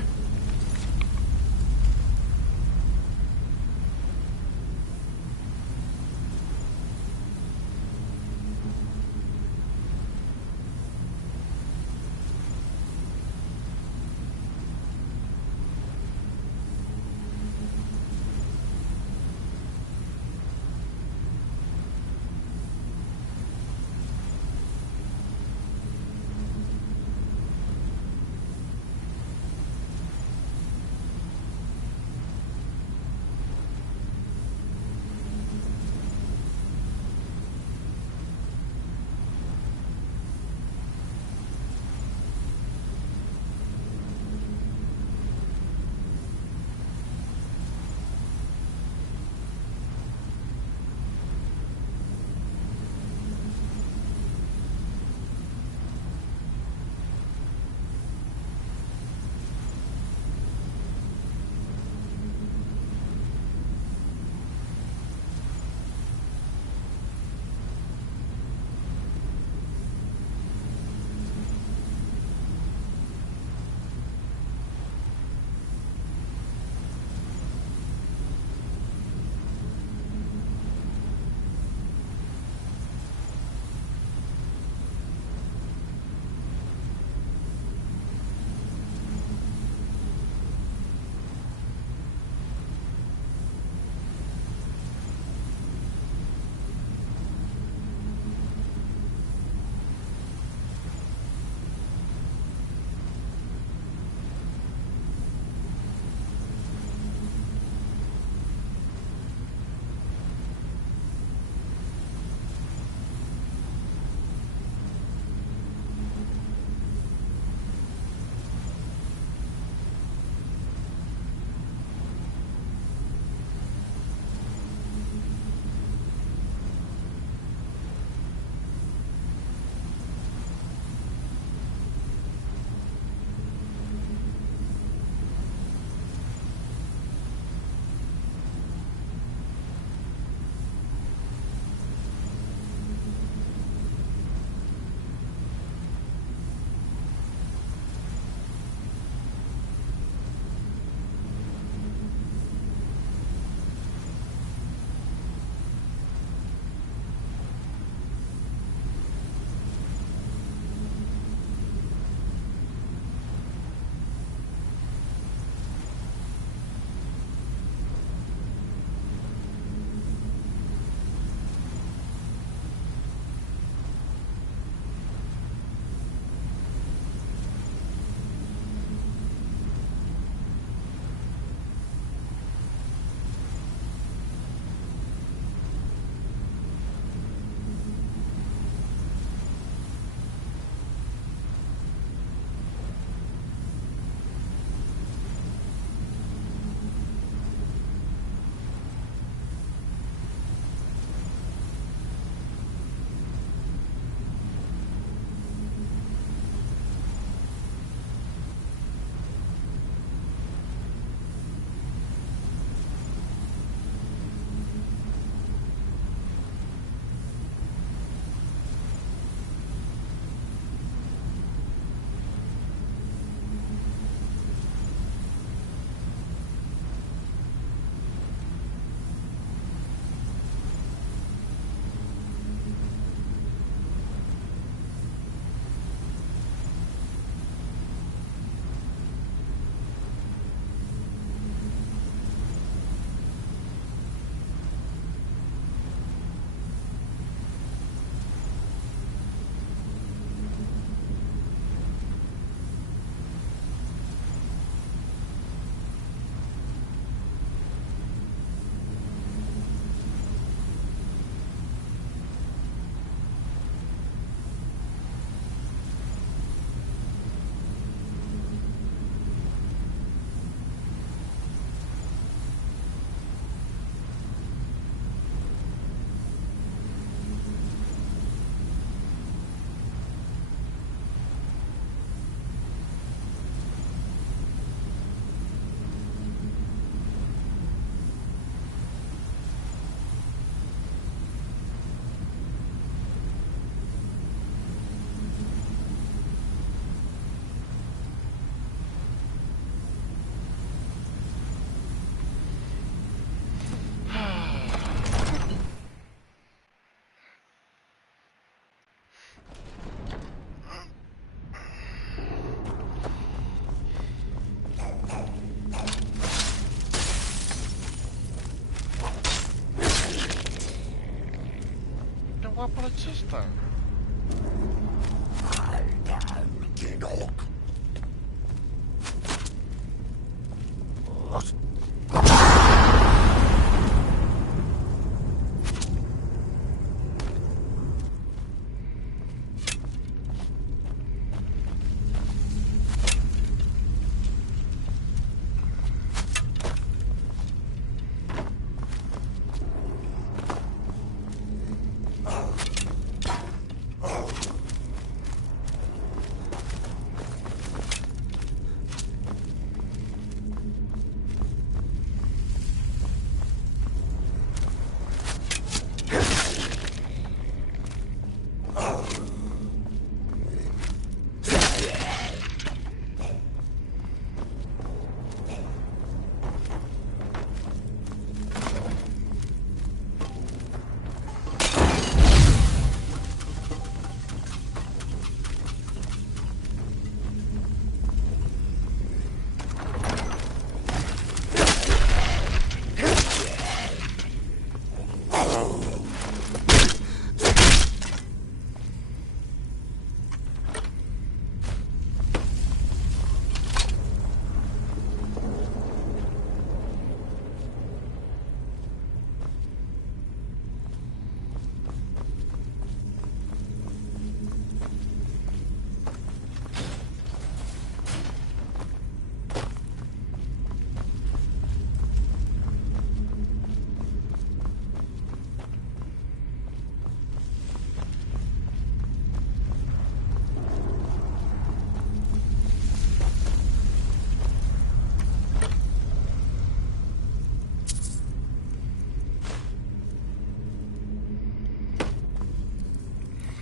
up on a cistern?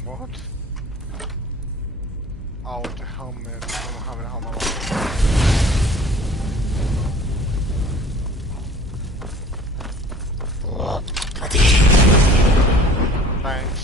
What? Oh, the helmet. I don't have a helmet on. Thanks.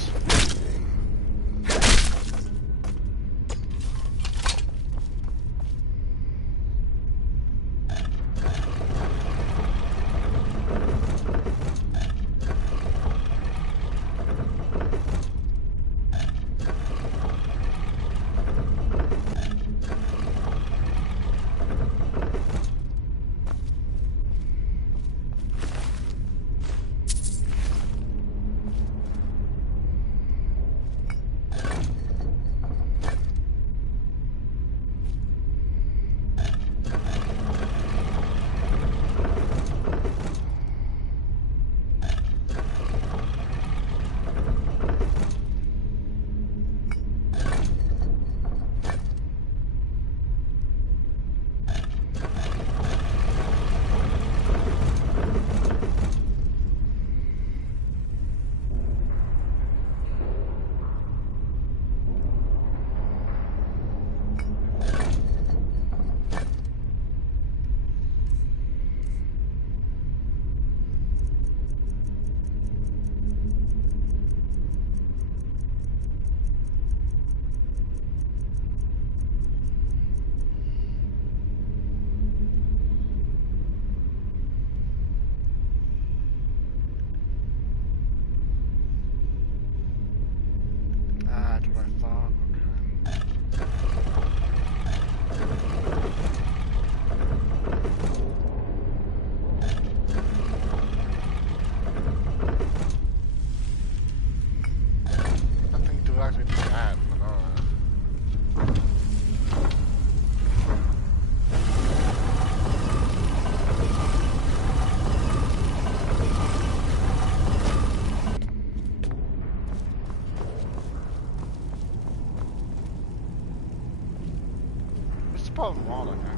Probably water, okay.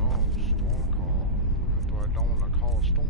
Oh, storm call. But I don't want to call a storm.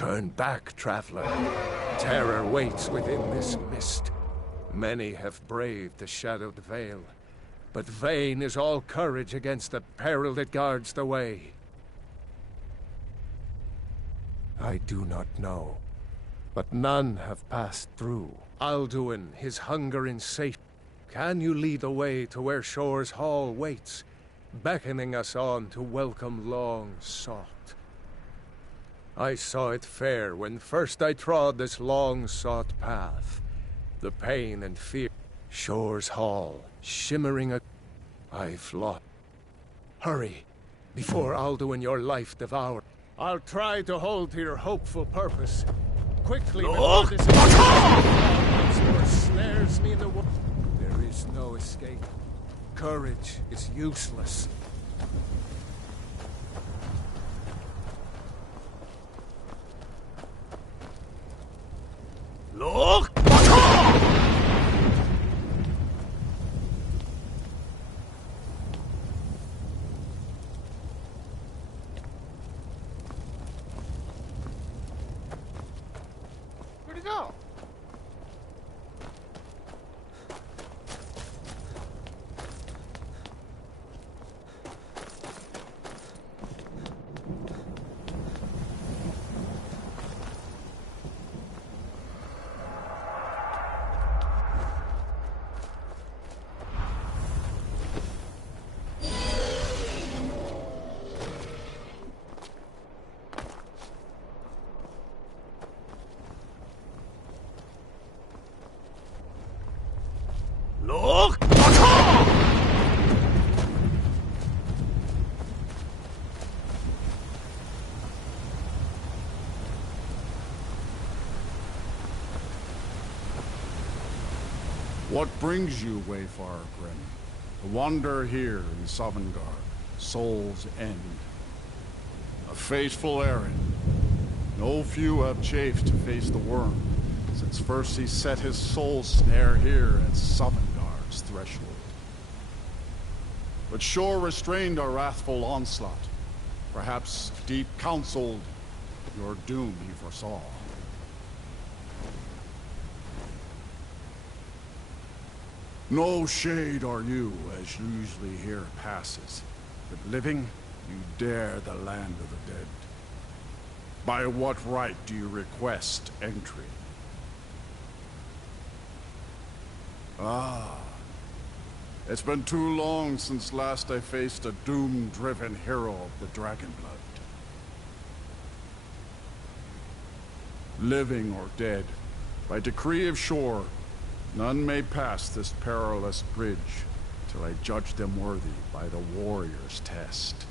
Turn back, traveler. Terror waits within this mist. Many have braved the shadowed veil, but vain is all courage against the peril that guards the way. I do not know, but none have passed through. Alduin, his hunger in safety. Can you lead the way to where Shore's Hall waits, beckoning us on to welcome long sought? I saw it fair when first I trod this long-sought path. The pain and fear. Shore's Hall, shimmering I've lost. Hurry, before Alduin your life devour. I'll try to hold to your hopeful purpose. Quickly, before this snares me in the wood. There is no escape. Courage is useless. Look! Where'd he go? Look! What brings you, Wayfarer Grim? To wander here in Sovngarde, Soul's End. A fateful errand. No few have chafed to face the worm, since first he set his soul snare here at Sovngarde's threshold. But Shore restrained our wrathful onslaught. Perhaps deep counseled your doom he foresaw. No shade are you, as usually here passes, but living, you dare the land of the dead. By what right do you request entry? Ah, it's been too long since last I faced a doom-driven hero of the Dragonblood. Living or dead, by decree of Shore, none may pass this perilous bridge till I judge them worthy by the warrior's test.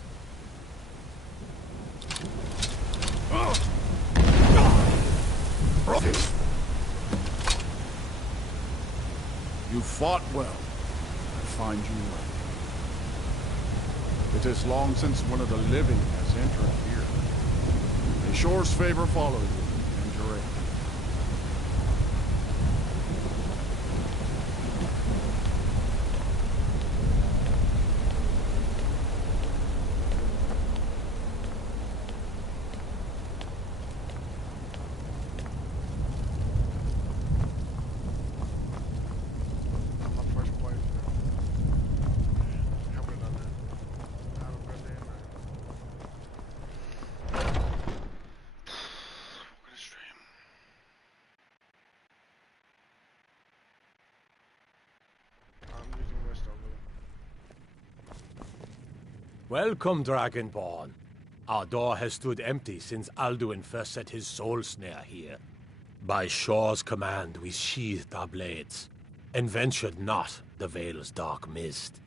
You fought well. I find you right. It is long since one of the living has entered here. May Shore's favor follow you and your aid. Welcome, Dragonborn. Our door has stood empty since Alduin first set his soul snare here. By Shore's command, we sheathed our blades, and ventured not the Vale's dark mist.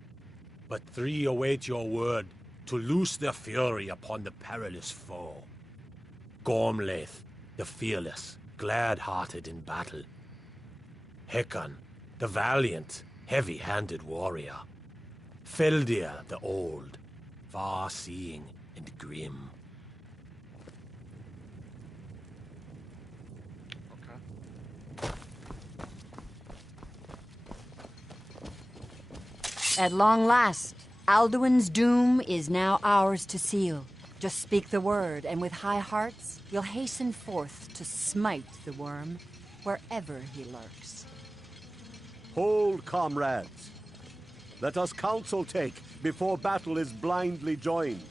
But three await your word to loose their fury upon the perilous foe. Gormlaith, the fearless, glad-hearted in battle. Hekon, the valiant, heavy-handed warrior. Feldir, the old, far-seeing and grim. At long last, Alduin's doom is now ours to seal. Just speak the word, and with high hearts, you'll hasten forth to smite the worm wherever he lurks. Hold, comrades. Let us counsel take before battle is blindly joined.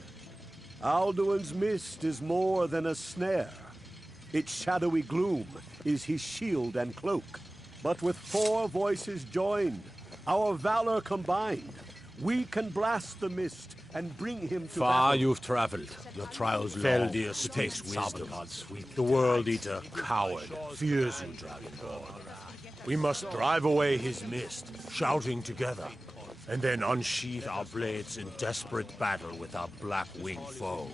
Alduin's mist is more than a snare. Its shadowy gloom is his shield and cloak. But with 4 voices joined, our valor combined, we can blast the mist and bring him to Far battle. you've traveled, your trials long. Feldius takes wisdom. The World Eater, coward, fears you, Dragonborn. We must drive away his mist, shouting together, and then unsheath our blades in desperate battle with our black-winged foe.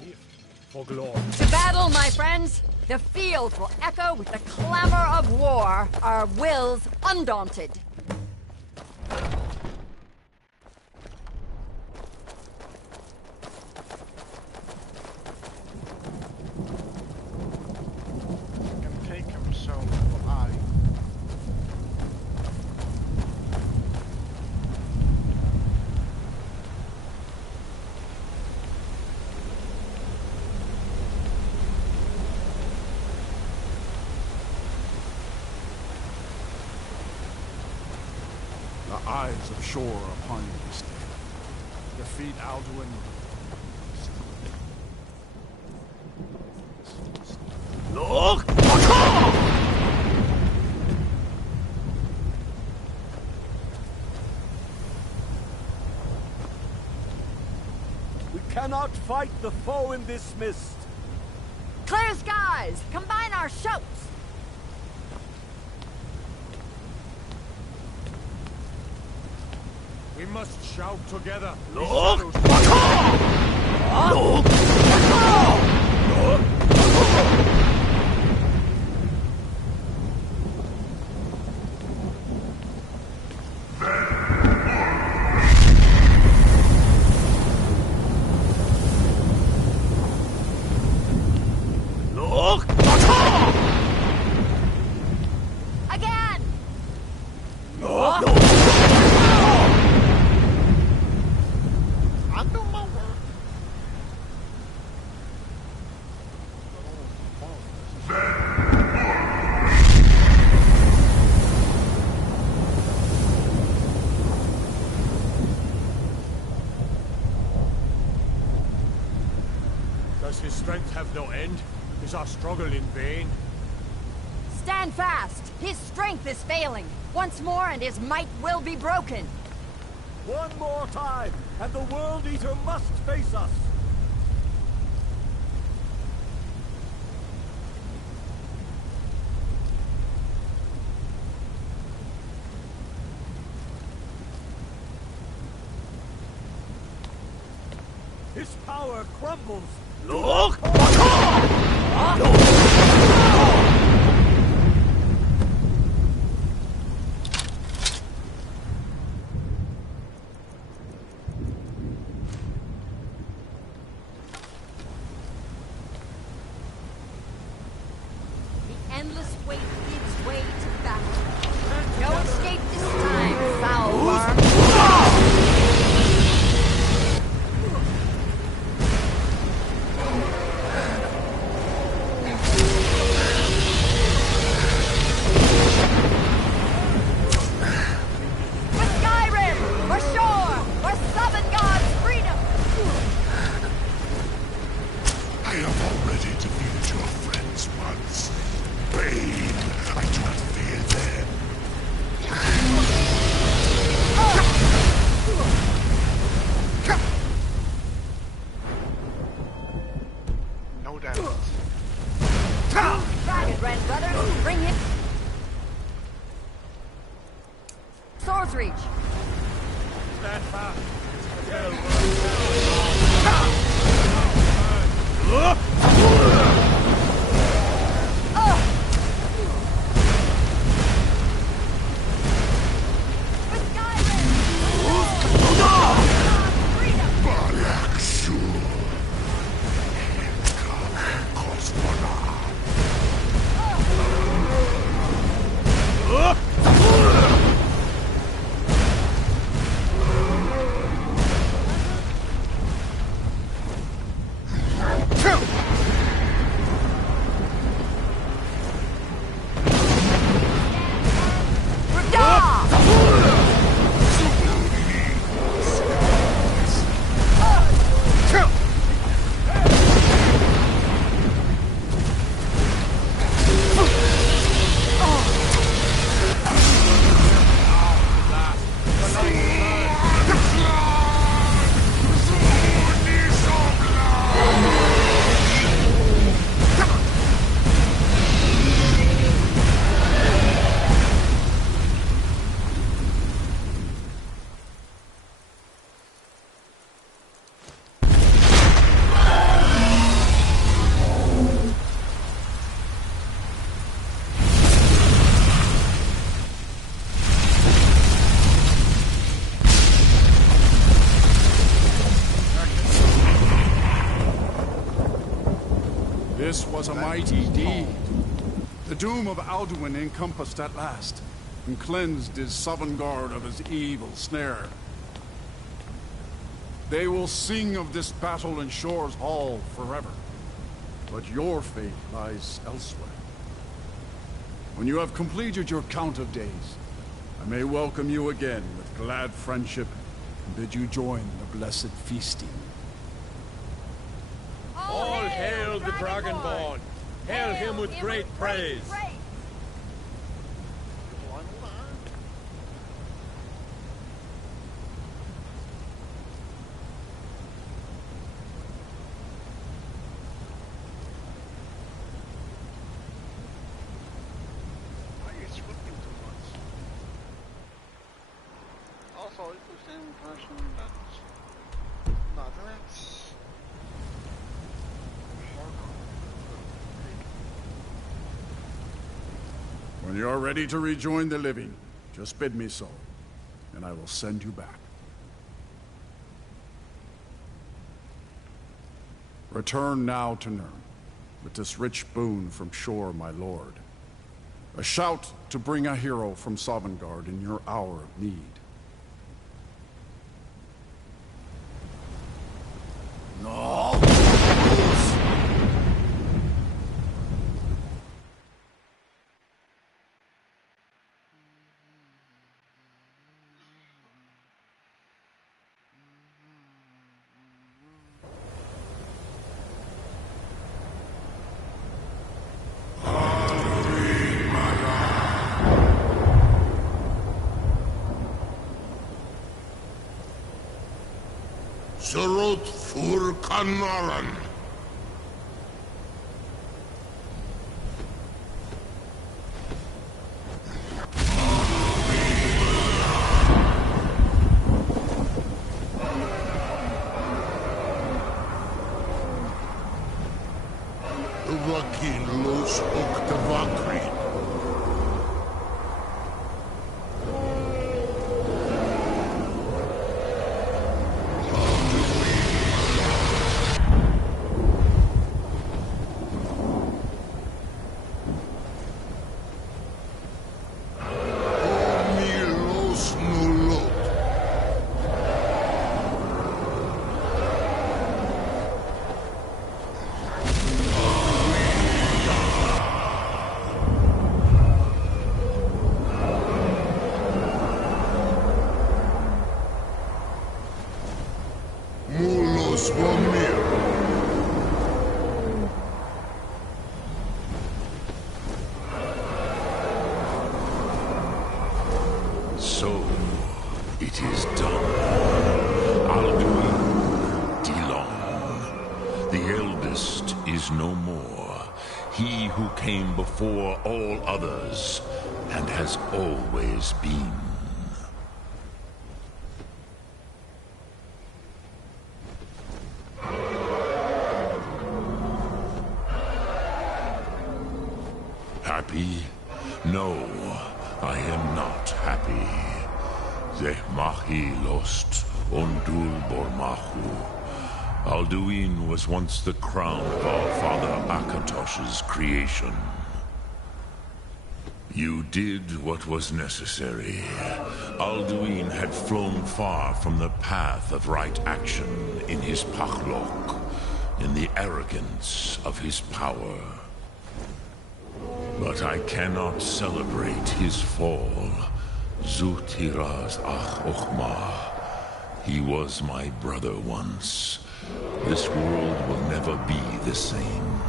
For glory. To battle, my friends! The field will echo with the clamor of war, our wills undaunted. Can take himself alive. The eyes of shore upon you this day. Defeat Alduin. Look! We cannot fight the foe in this mist. Clear skies! Combine our shouts! We must shout together. Look! Again! I do my work. Does his strength have no end? Is our struggle in vain? Stand fast! His strength is failing. Once more and his might will be broken. One more time, and the World Eater must face us. His power crumbles. Look! The endless wait gives way to battle. No escape this time, foul worm. For Skyrim! For shore! For Sovngarde's freedom! I have already defeated your friends once. Bane, I do not fear them. No damage. Dragon Red brothers, bring him. Swords reach. Stand fast. was a mighty deed. The doom of Alduin encompassed at last, and cleansed his Sovngarde of his evil snare. They will sing of this battle in Shore's Hall forever. But your fate lies elsewhere. When you have completed your count of days, I may welcome you again with glad friendship and bid you join the blessed feasting. All hail the Dragonborn! Hail him with great praise! Also, it's the same person that's not that. When you are ready to rejoin the living, just bid me so, and I will send you back. Return now to Nirn, with this rich boon from Shore, my lord. A shout to bring a hero from Sovngarde in your hour of need. No! Surut fur Kanaran. Vakin los Oktavakri. So, it is done. Alduin Dilong, the eldest, is no more. He who came before all others, and has always been. Happy? No, I am not happy. Zehmahi lost Ondul Bormahu. Alduin was once the crown of our father Akatosh's creation. You did what was necessary. Alduin had flown far from the path of right action in his Pachlok, in the arrogance of his power. But I cannot celebrate his fall. Zutiraz Ach Ochma. He was my brother once. This world will never be the same.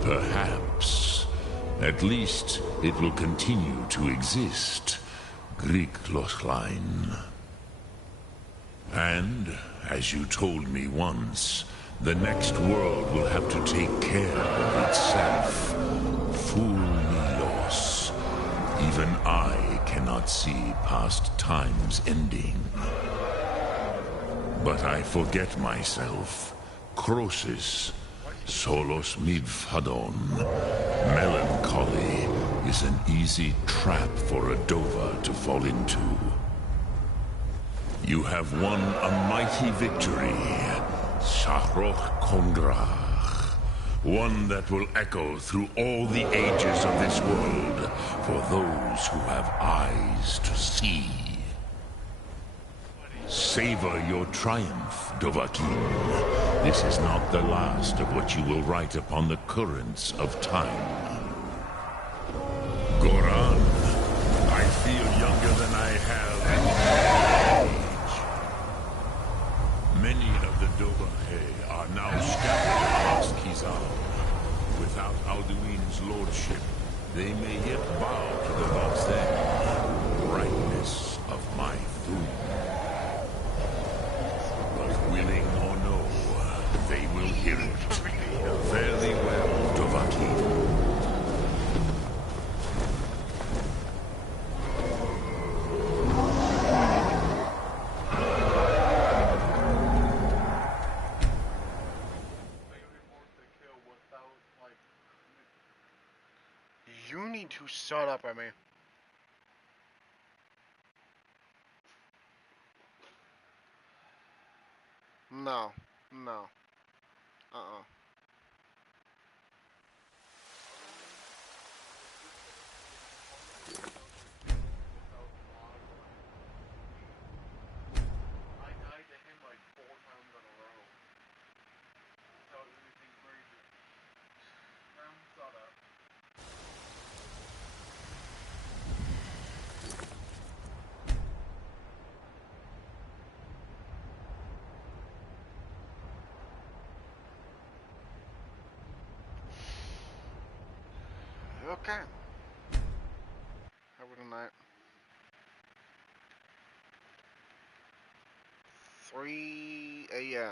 Perhaps. At least it will continue to exist. Griklochlein. And, as you told me once, the next world will have to take care of itself. Fool me loss. Even I cannot see past time's ending. But I forget myself. Crosis, solos midfadon. Melancholy is an easy trap for a Dova to fall into. You have won a mighty victory, Shahroch Kondrach. One that will echo through all the ages of this world for those who have eyes to see. Savor your triumph, Dovahkiin. This is not the last of what you will write upon the currents of time. Goran, I feel younger than I have in age. Many of the Dovahkiin are now scattered across Kizar. Without Alduin's lordship, they may yet bow to the once then brightness of my doom. But willing or no, they will hear it. Fare thee well, Dovahkiin. You need to shut up, I mean. No. No. Okay. Have a good night. 3 a.m.